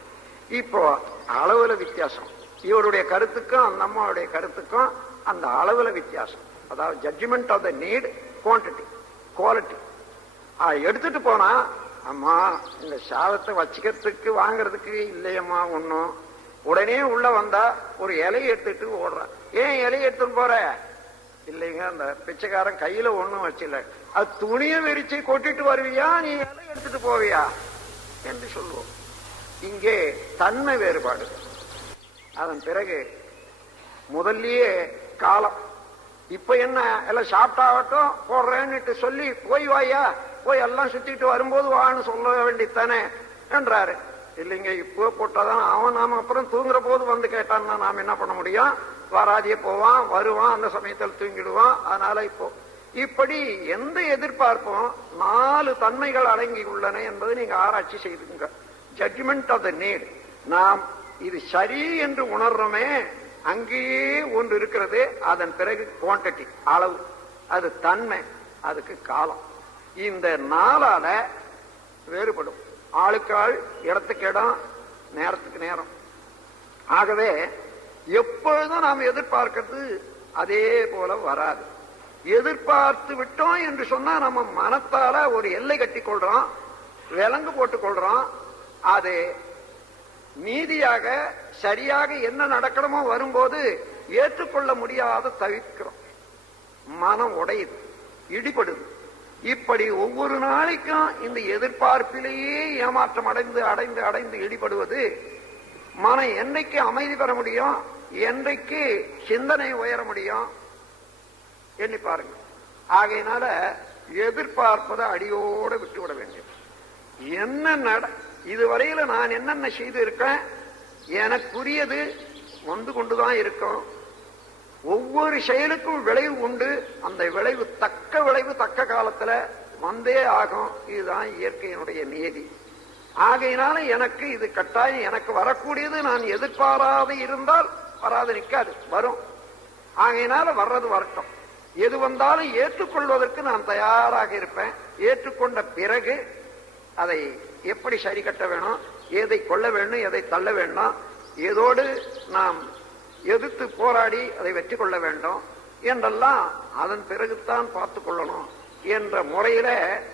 இப்போ அளவுல வித்தியாசம். இவருடைய கருத்துக்கும் அந்த அம்மாவுடைய கருத்துக்கும் அந்த அளவுல வித்தியாசம். அதாவது judgement of the need, quantity, quality. எடுத்துட்டு போனா, அம்மா இந்த சாதத்தை வச்சுக்கிறதுக்கு வாங்கறதுக்கு இல்லையம்மா ஒன்னும். உடனே உள்ள வந்தா ஒரு இலையை எடுத்துட்டு ஓடுறான். ஏன் இலையை எடுத்துட்டு போற? இல்லைங்க, அந்த பிச்சைக்காரன் கையில ஒண்ணும் வச்சில்ல, அது துணியை விரிச்சு கொட்டிட்டு வருவியா, நீ இலை எடுத்துட்டு போவியா என்று சொல்லுவோம். இங்கே தன்மை வேறுபாடு. அதன் பிறகு முதல்லயே காலம். இப்ப என்ன, எல்லாம் சாப்பிட்டாகட்டும் போடுறேன்னு சொல்லி போய் வாயா, போய் எல்லாம் சுத்திட்டு வரும்போது வான்னு சொல்ல வேண்டித்தானே என்றாரு. இல்லைங்க, இப்போ போட்டாதான் அவன் நாம அப்புறம் தூங்குற போது வந்து கேட்டான்னா நாம என்ன பண்ண முடியும்? வராதியே போவான், வருவான், அந்த சமயத்தில் தூங்கிடுவான். அதனால இப்போ இப்படி எந்த எதிர்பார்ப்பும் 4 தன்மைகள் அடங்கி உள்ளன என்பதை நீங்க ஆராய்ச்சி செய்துங்க. ஜட்ஜ்மெண்ட் ஆஃப் த நீட், நாம் இது சரி என்று உணர்றோமே, அங்கேயே ஒன்று இருக்கிறது. அதன் பிறகு குவான்டிட்டி, அளவு, அது தன்மை, அதுக்கு காலம். இந்த 4ஆல வேறுபடும். ஆளுக்கு ஆள், இடத்துக்கு இடம், நேரத்துக்கு நேரம். ஆகவே எப்பொழுதும் நாம் எதிர்பார்க்கிறது அதே போல வராது. எதிர்பார்த்து விட்டோம் என்று சொன்னா நம்ம மனத்தால ஒரு எல்லை கட்டி கொள்றோம், விலங்கு போட்டுக் கொள்றோம். அது நீதியாக சரியாக என்ன நடக்கணுமோ வரும்போது ஏற்றுக்கொள்ள முடியாத தவிர்க்கிறோம். மனம் உடையுது, இடிபடுது. இப்படி ஒவ்வொரு நாளைக்கும் இந்த எதிர்பார்ப்பிலேயே ஏமாற்றம் அடைந்து அடைந்து அடைந்து இடிபடுவது மனம் என்னைக்கு அமைதி பெற முடியும், என்றைக்கு சிந்தனை உயர முடியும் எண்ணி பாருங்க. ஆகையினால எதிர்பார்ப்பதை அடியோடு விட்டுவிட வேண்டும். என்ன இதுவரையில நான் என்னென்ன செய்து இருக்கேன், எனக்குரியது வந்து கொண்டுதான் இருக்கும். ஒவ்வொரு செயலுக்கும் விளைவு உண்டு. அந்த விளைவு தக்க காலத்துல வந்தே ஆகும். இதுதான் இயற்கையினுடைய நியதி. ஆகையினால எனக்கு இது கட்டாயம். எனக்கு வரக்கூடியது நான் எதிர்பாராது இருந்தால் வராது நிற்காது, வரும். ஆகையினால வர்றது வரட்டும். எது வந்தாலும் ஏற்றுக்கொள்வதற்கு நான் தயாராக இருப்பேன். ஏற்றுக்கொண்ட பிறகு அதை எப்படி சரி கட்ட வேணும், எதை கொள்ள வேண்டும், எதை தள்ள வேண்டும், ஏதோடு நாம் எதிர்த்து போராடி அதை வெற்றி கொள்ள வேண்டும் என்றெல்லாம் அதன் பிறகுத்தான் பார்த்து கொள்ளணும் என்ற முறையில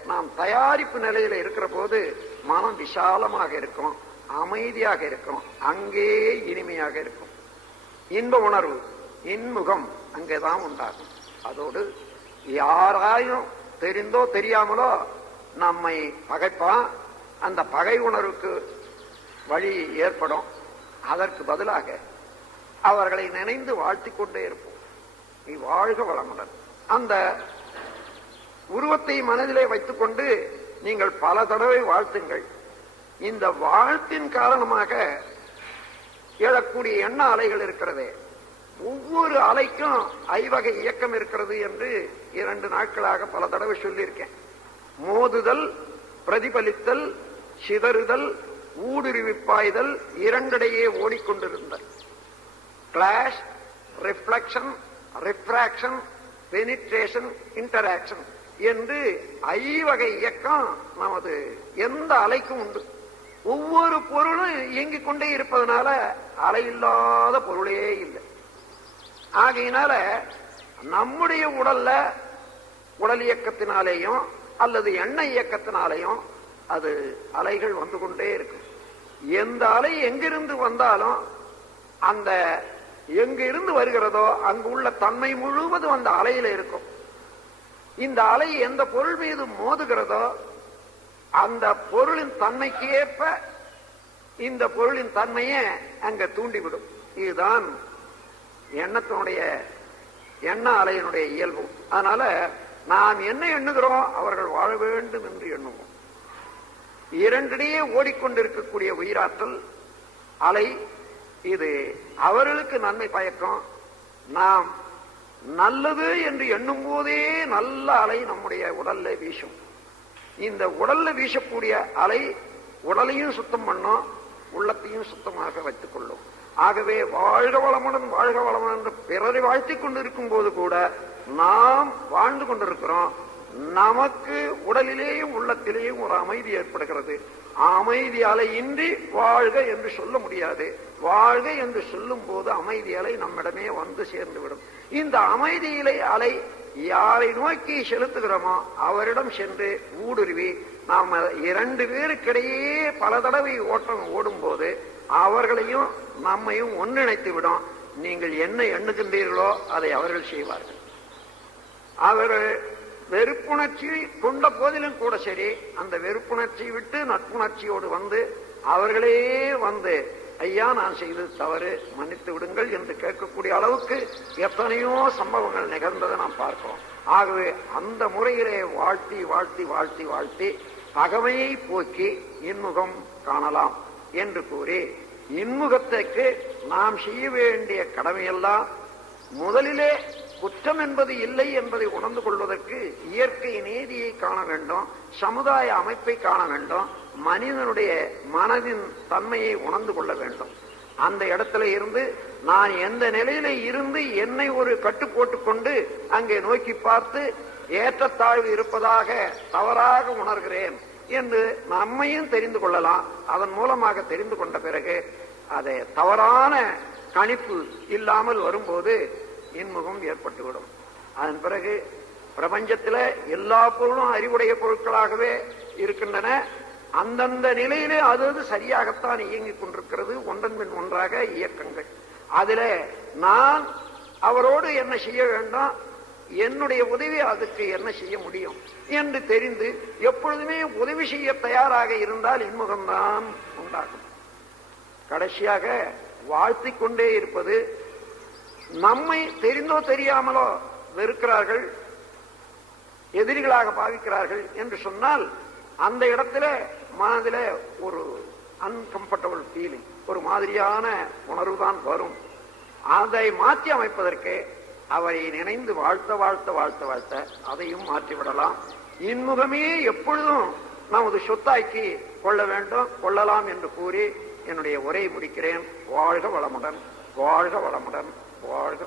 நாம் தயாரிப்பு நிலையில இருக்கிற போது மனம் விசாலமாக இருக்கும், அமைதியாக இருக்கும், அங்கே இனிமையாக இருக்கும். இன்ப உணர்வு, இன்முகம் அங்கேதான் உண்டாகும். அதோடு யாராயும் தெரிந்தோ தெரியாமலோ நம்மை பகைப்பான். அந்த பகை உணர்வுக்கு வழி ஏற்படும். அதற்கு பதிலாக அவர்களை நினைந்து வாழ்த்திக் கொண்டே இருப்போம். நீ வாழ்க வளமுடன். அந்த உருவத்தை மனதிலே வைத்துக் கொண்டு நீங்கள் பல தடவை வாழ்த்துங்கள். இந்த வாழ்த்தின் காரணமாக எழக்கூடிய எண்ண அலைகள் இருக்கிறதே, ஒவ்வொரு அலைக்கும் ஐவகை இயக்கம் இருக்கிறது என்று 2 நாட்களாக பல தடவை சொல்லியிருக்கேன். மோதுதல், பிரதிபலித்தல், சிதறுதல், ஊடுருவிப்பாய்தல், இரண்டிடையே ஓடிக்கொண்டிருந்தல். Clash, reflection, refraction, penetration, interaction என்று ஐவகை இயக்கம் நமது எந்த அலைக்கும் உண்டு. ஒவ்வொரு பொருளும் இயங்கிக் கொண்டே இருப்பதனால அலையில்லாத பொருளே இல்லை. ஆகையினால நம்முடைய உடல்ல உடல் இயக்கத்தினாலேயும் அல்லது எண்ணெய் இயக்கத்தினாலேயும் அது அலைகள் வந்து கொண்டே இருக்கும். எந்த அலை எங்கிருந்து வந்தாலும் அந்த எங்க இருந்து வருகிறதோ அங்கு உள்ள தன்மை முழுவதும் அந்த அலையில இருக்கும். இந்த அலை எந்த பொருள் மீது மோதுகிறதோ அந்த பொருளின் தன்மைக்கு ஏற்ப இந்த பொருளின் தன்மையை அங்க தூண்டிவிடும். இதுதான் எண்ணத்தினுடைய எண்ண அலையினுடைய இயல்பு. அதனால நாம் என்ன எண்ணுகிறோம், அவர்கள் வாழ வேண்டும் என்று எண்ணுவோம். இரண்டிடையே ஓடிக்கொண்டிருக்கக்கூடிய உயிராற்றல் அலை, இது அவர்களுக்கு நன்மை பயக்கும். நாம் நல்லது என்று எண்ணும் போதே நல்ல அலை நம்முடைய உடல்ல வீசும். இந்த உடல்ல வீசக்கூடிய அலை உடலையும் சுத்தம் பண்ணும், உள்ளத்தையும் சுத்தமாக வைத்துக் கொள்ளும். ஆகவே வாழ்க வளமுடன் வாழ்க வளமுடன் என்று பிறரை வாழ்த்திக் கொண்டிருக்கும் போது கூட நாம் வாழ்ந்து கொண்டிருக்கிறோம். நமக்கு உடலிலேயும் உள்ளத்திலேயும் ஒரு அமைதி ஏற்படுகிறது. அமைதி அலை இன்றி வாழ்க என்று சொல்ல முடியாது. வாழ்க என்று சொல்லும் போது அமைதி அலை நம்மிடமே வந்து சேர்ந்துவிடும். இந்த அமைதியிலே அலை யாரை நோக்கி செலுத்துகிறோமோ அவரிடம் சென்று ஊடுருவி நாம் 2 பேருக்கிடையே பல தடவை ஓடும் போது அவர்களையும் நம்மையும் ஒன்றிணைத்து விடும். நீங்கள் என்ன எண்ணுகின்றீர்களோ அதை அவர்கள் செய்வார்கள். அவர்கள் வெறுப்புணர்ச்சி கொண்ட போதிலும் கூட சரி, அந்த வெறுப்புணர்ச்சி விட்டு நட்புணர்ச்சியோடு வந்து அவர்களே வந்து ஐயா நான் செய்தது தவறு, மன்னித்து விடுங்கள் என்று கேட்கக்கூடிய அளவுக்கு எத்தனையோ சம்பவங்கள் நிகழ்ந்ததை நாம் பார்க்கிறோம். ஆகவே அந்த முறையிலே வாழ்த்தி வாழ்த்தி வாழ்த்தி வாழ்த்தி பகைமையை போக்கி இன்முகம் காணலாம் என்று கூறி, இன்முகத்திற்கு நாம் செய்ய வேண்டிய கடமையெல்லாம் முதலிலே குற்றம் என்பது இல்லை என்பதை உணர்ந்து கொள்வதற்கு இயற்கை நீதியை காண வேண்டும், சமுதாய அமைப்பை காண வேண்டும், மனிதனுடைய மனதின் தன்மையை உணர்ந்து கொள்ள வேண்டும். அந்த இடத்துல இருந்து நான் எந்த நிலையில இருந்து என்னை ஒரு கட்டு போட்டுக் கொண்டு அங்கே நோக்கி பார்த்து ஏற்றத்தாழ்வு இருப்பதாக தவறாக உணர்கிறேன் என்று நம்மையும் தெரிந்து கொள்ளலாம். அதன் மூலமாக தெரிந்து கொண்ட பிறகு அதை தவறான கணிப்பு இல்லாமல் வரும்போது இன்முகம் ஏற்பட்டுவிடும். அதன் பிறகு பிரபஞ்சத்தில் எல்லா பொருளும் அறிவுடைய பொருட்களாகவே இருக்கின்றன. அந்தந்த நிலையிலே அது சரியாகத்தான் இயங்கிக் கொண்டிருக்கிறது. ஒன்றன் பின் ஒன்றாக இயக்கங்கள். அதுல நான் அவரோடு என்ன செய்ய வேண்டும், என்னுடைய உதவி அதுக்கு என்ன செய்ய முடியும் என்று தெரிந்து எப்பொழுதுமே உதவி செய்ய தயாராக இருந்தால் இன்முகம்தான் உண்டாகும். கடைசியாக வாழ்த்திக் கொண்டே இருப்பது, நம்மை தெரிந்தோ தெரியாமலோ வெறுக்கிறார்கள், எதிரிகளாக பாவிக்கிறார்கள் என்று சொன்னால் அந்த இடத்துல மனதில் ஒரு அன்கம்ஃபர்டபுள் ஃபீலிங், ஒரு மாதிரியான உணர்வு தான் வரும். அதை மாற்றி அமைப்பதற்கு அவரை நினைந்து வாழ்த்த வாழ்த்த வாழ்த்த வாழ்த்த அதையும் மாற்றிவிடலாம். இன்முகமே எப்பொழுதும் நமது சொத்தாக்கி கொள்ள வேண்டும், கொள்ளலாம் என்று கூறி என்னுடைய உரையை முடிக்கிறேன். வாழ்க வளமுடன், வாழ்க வளமுடன், வாழ்க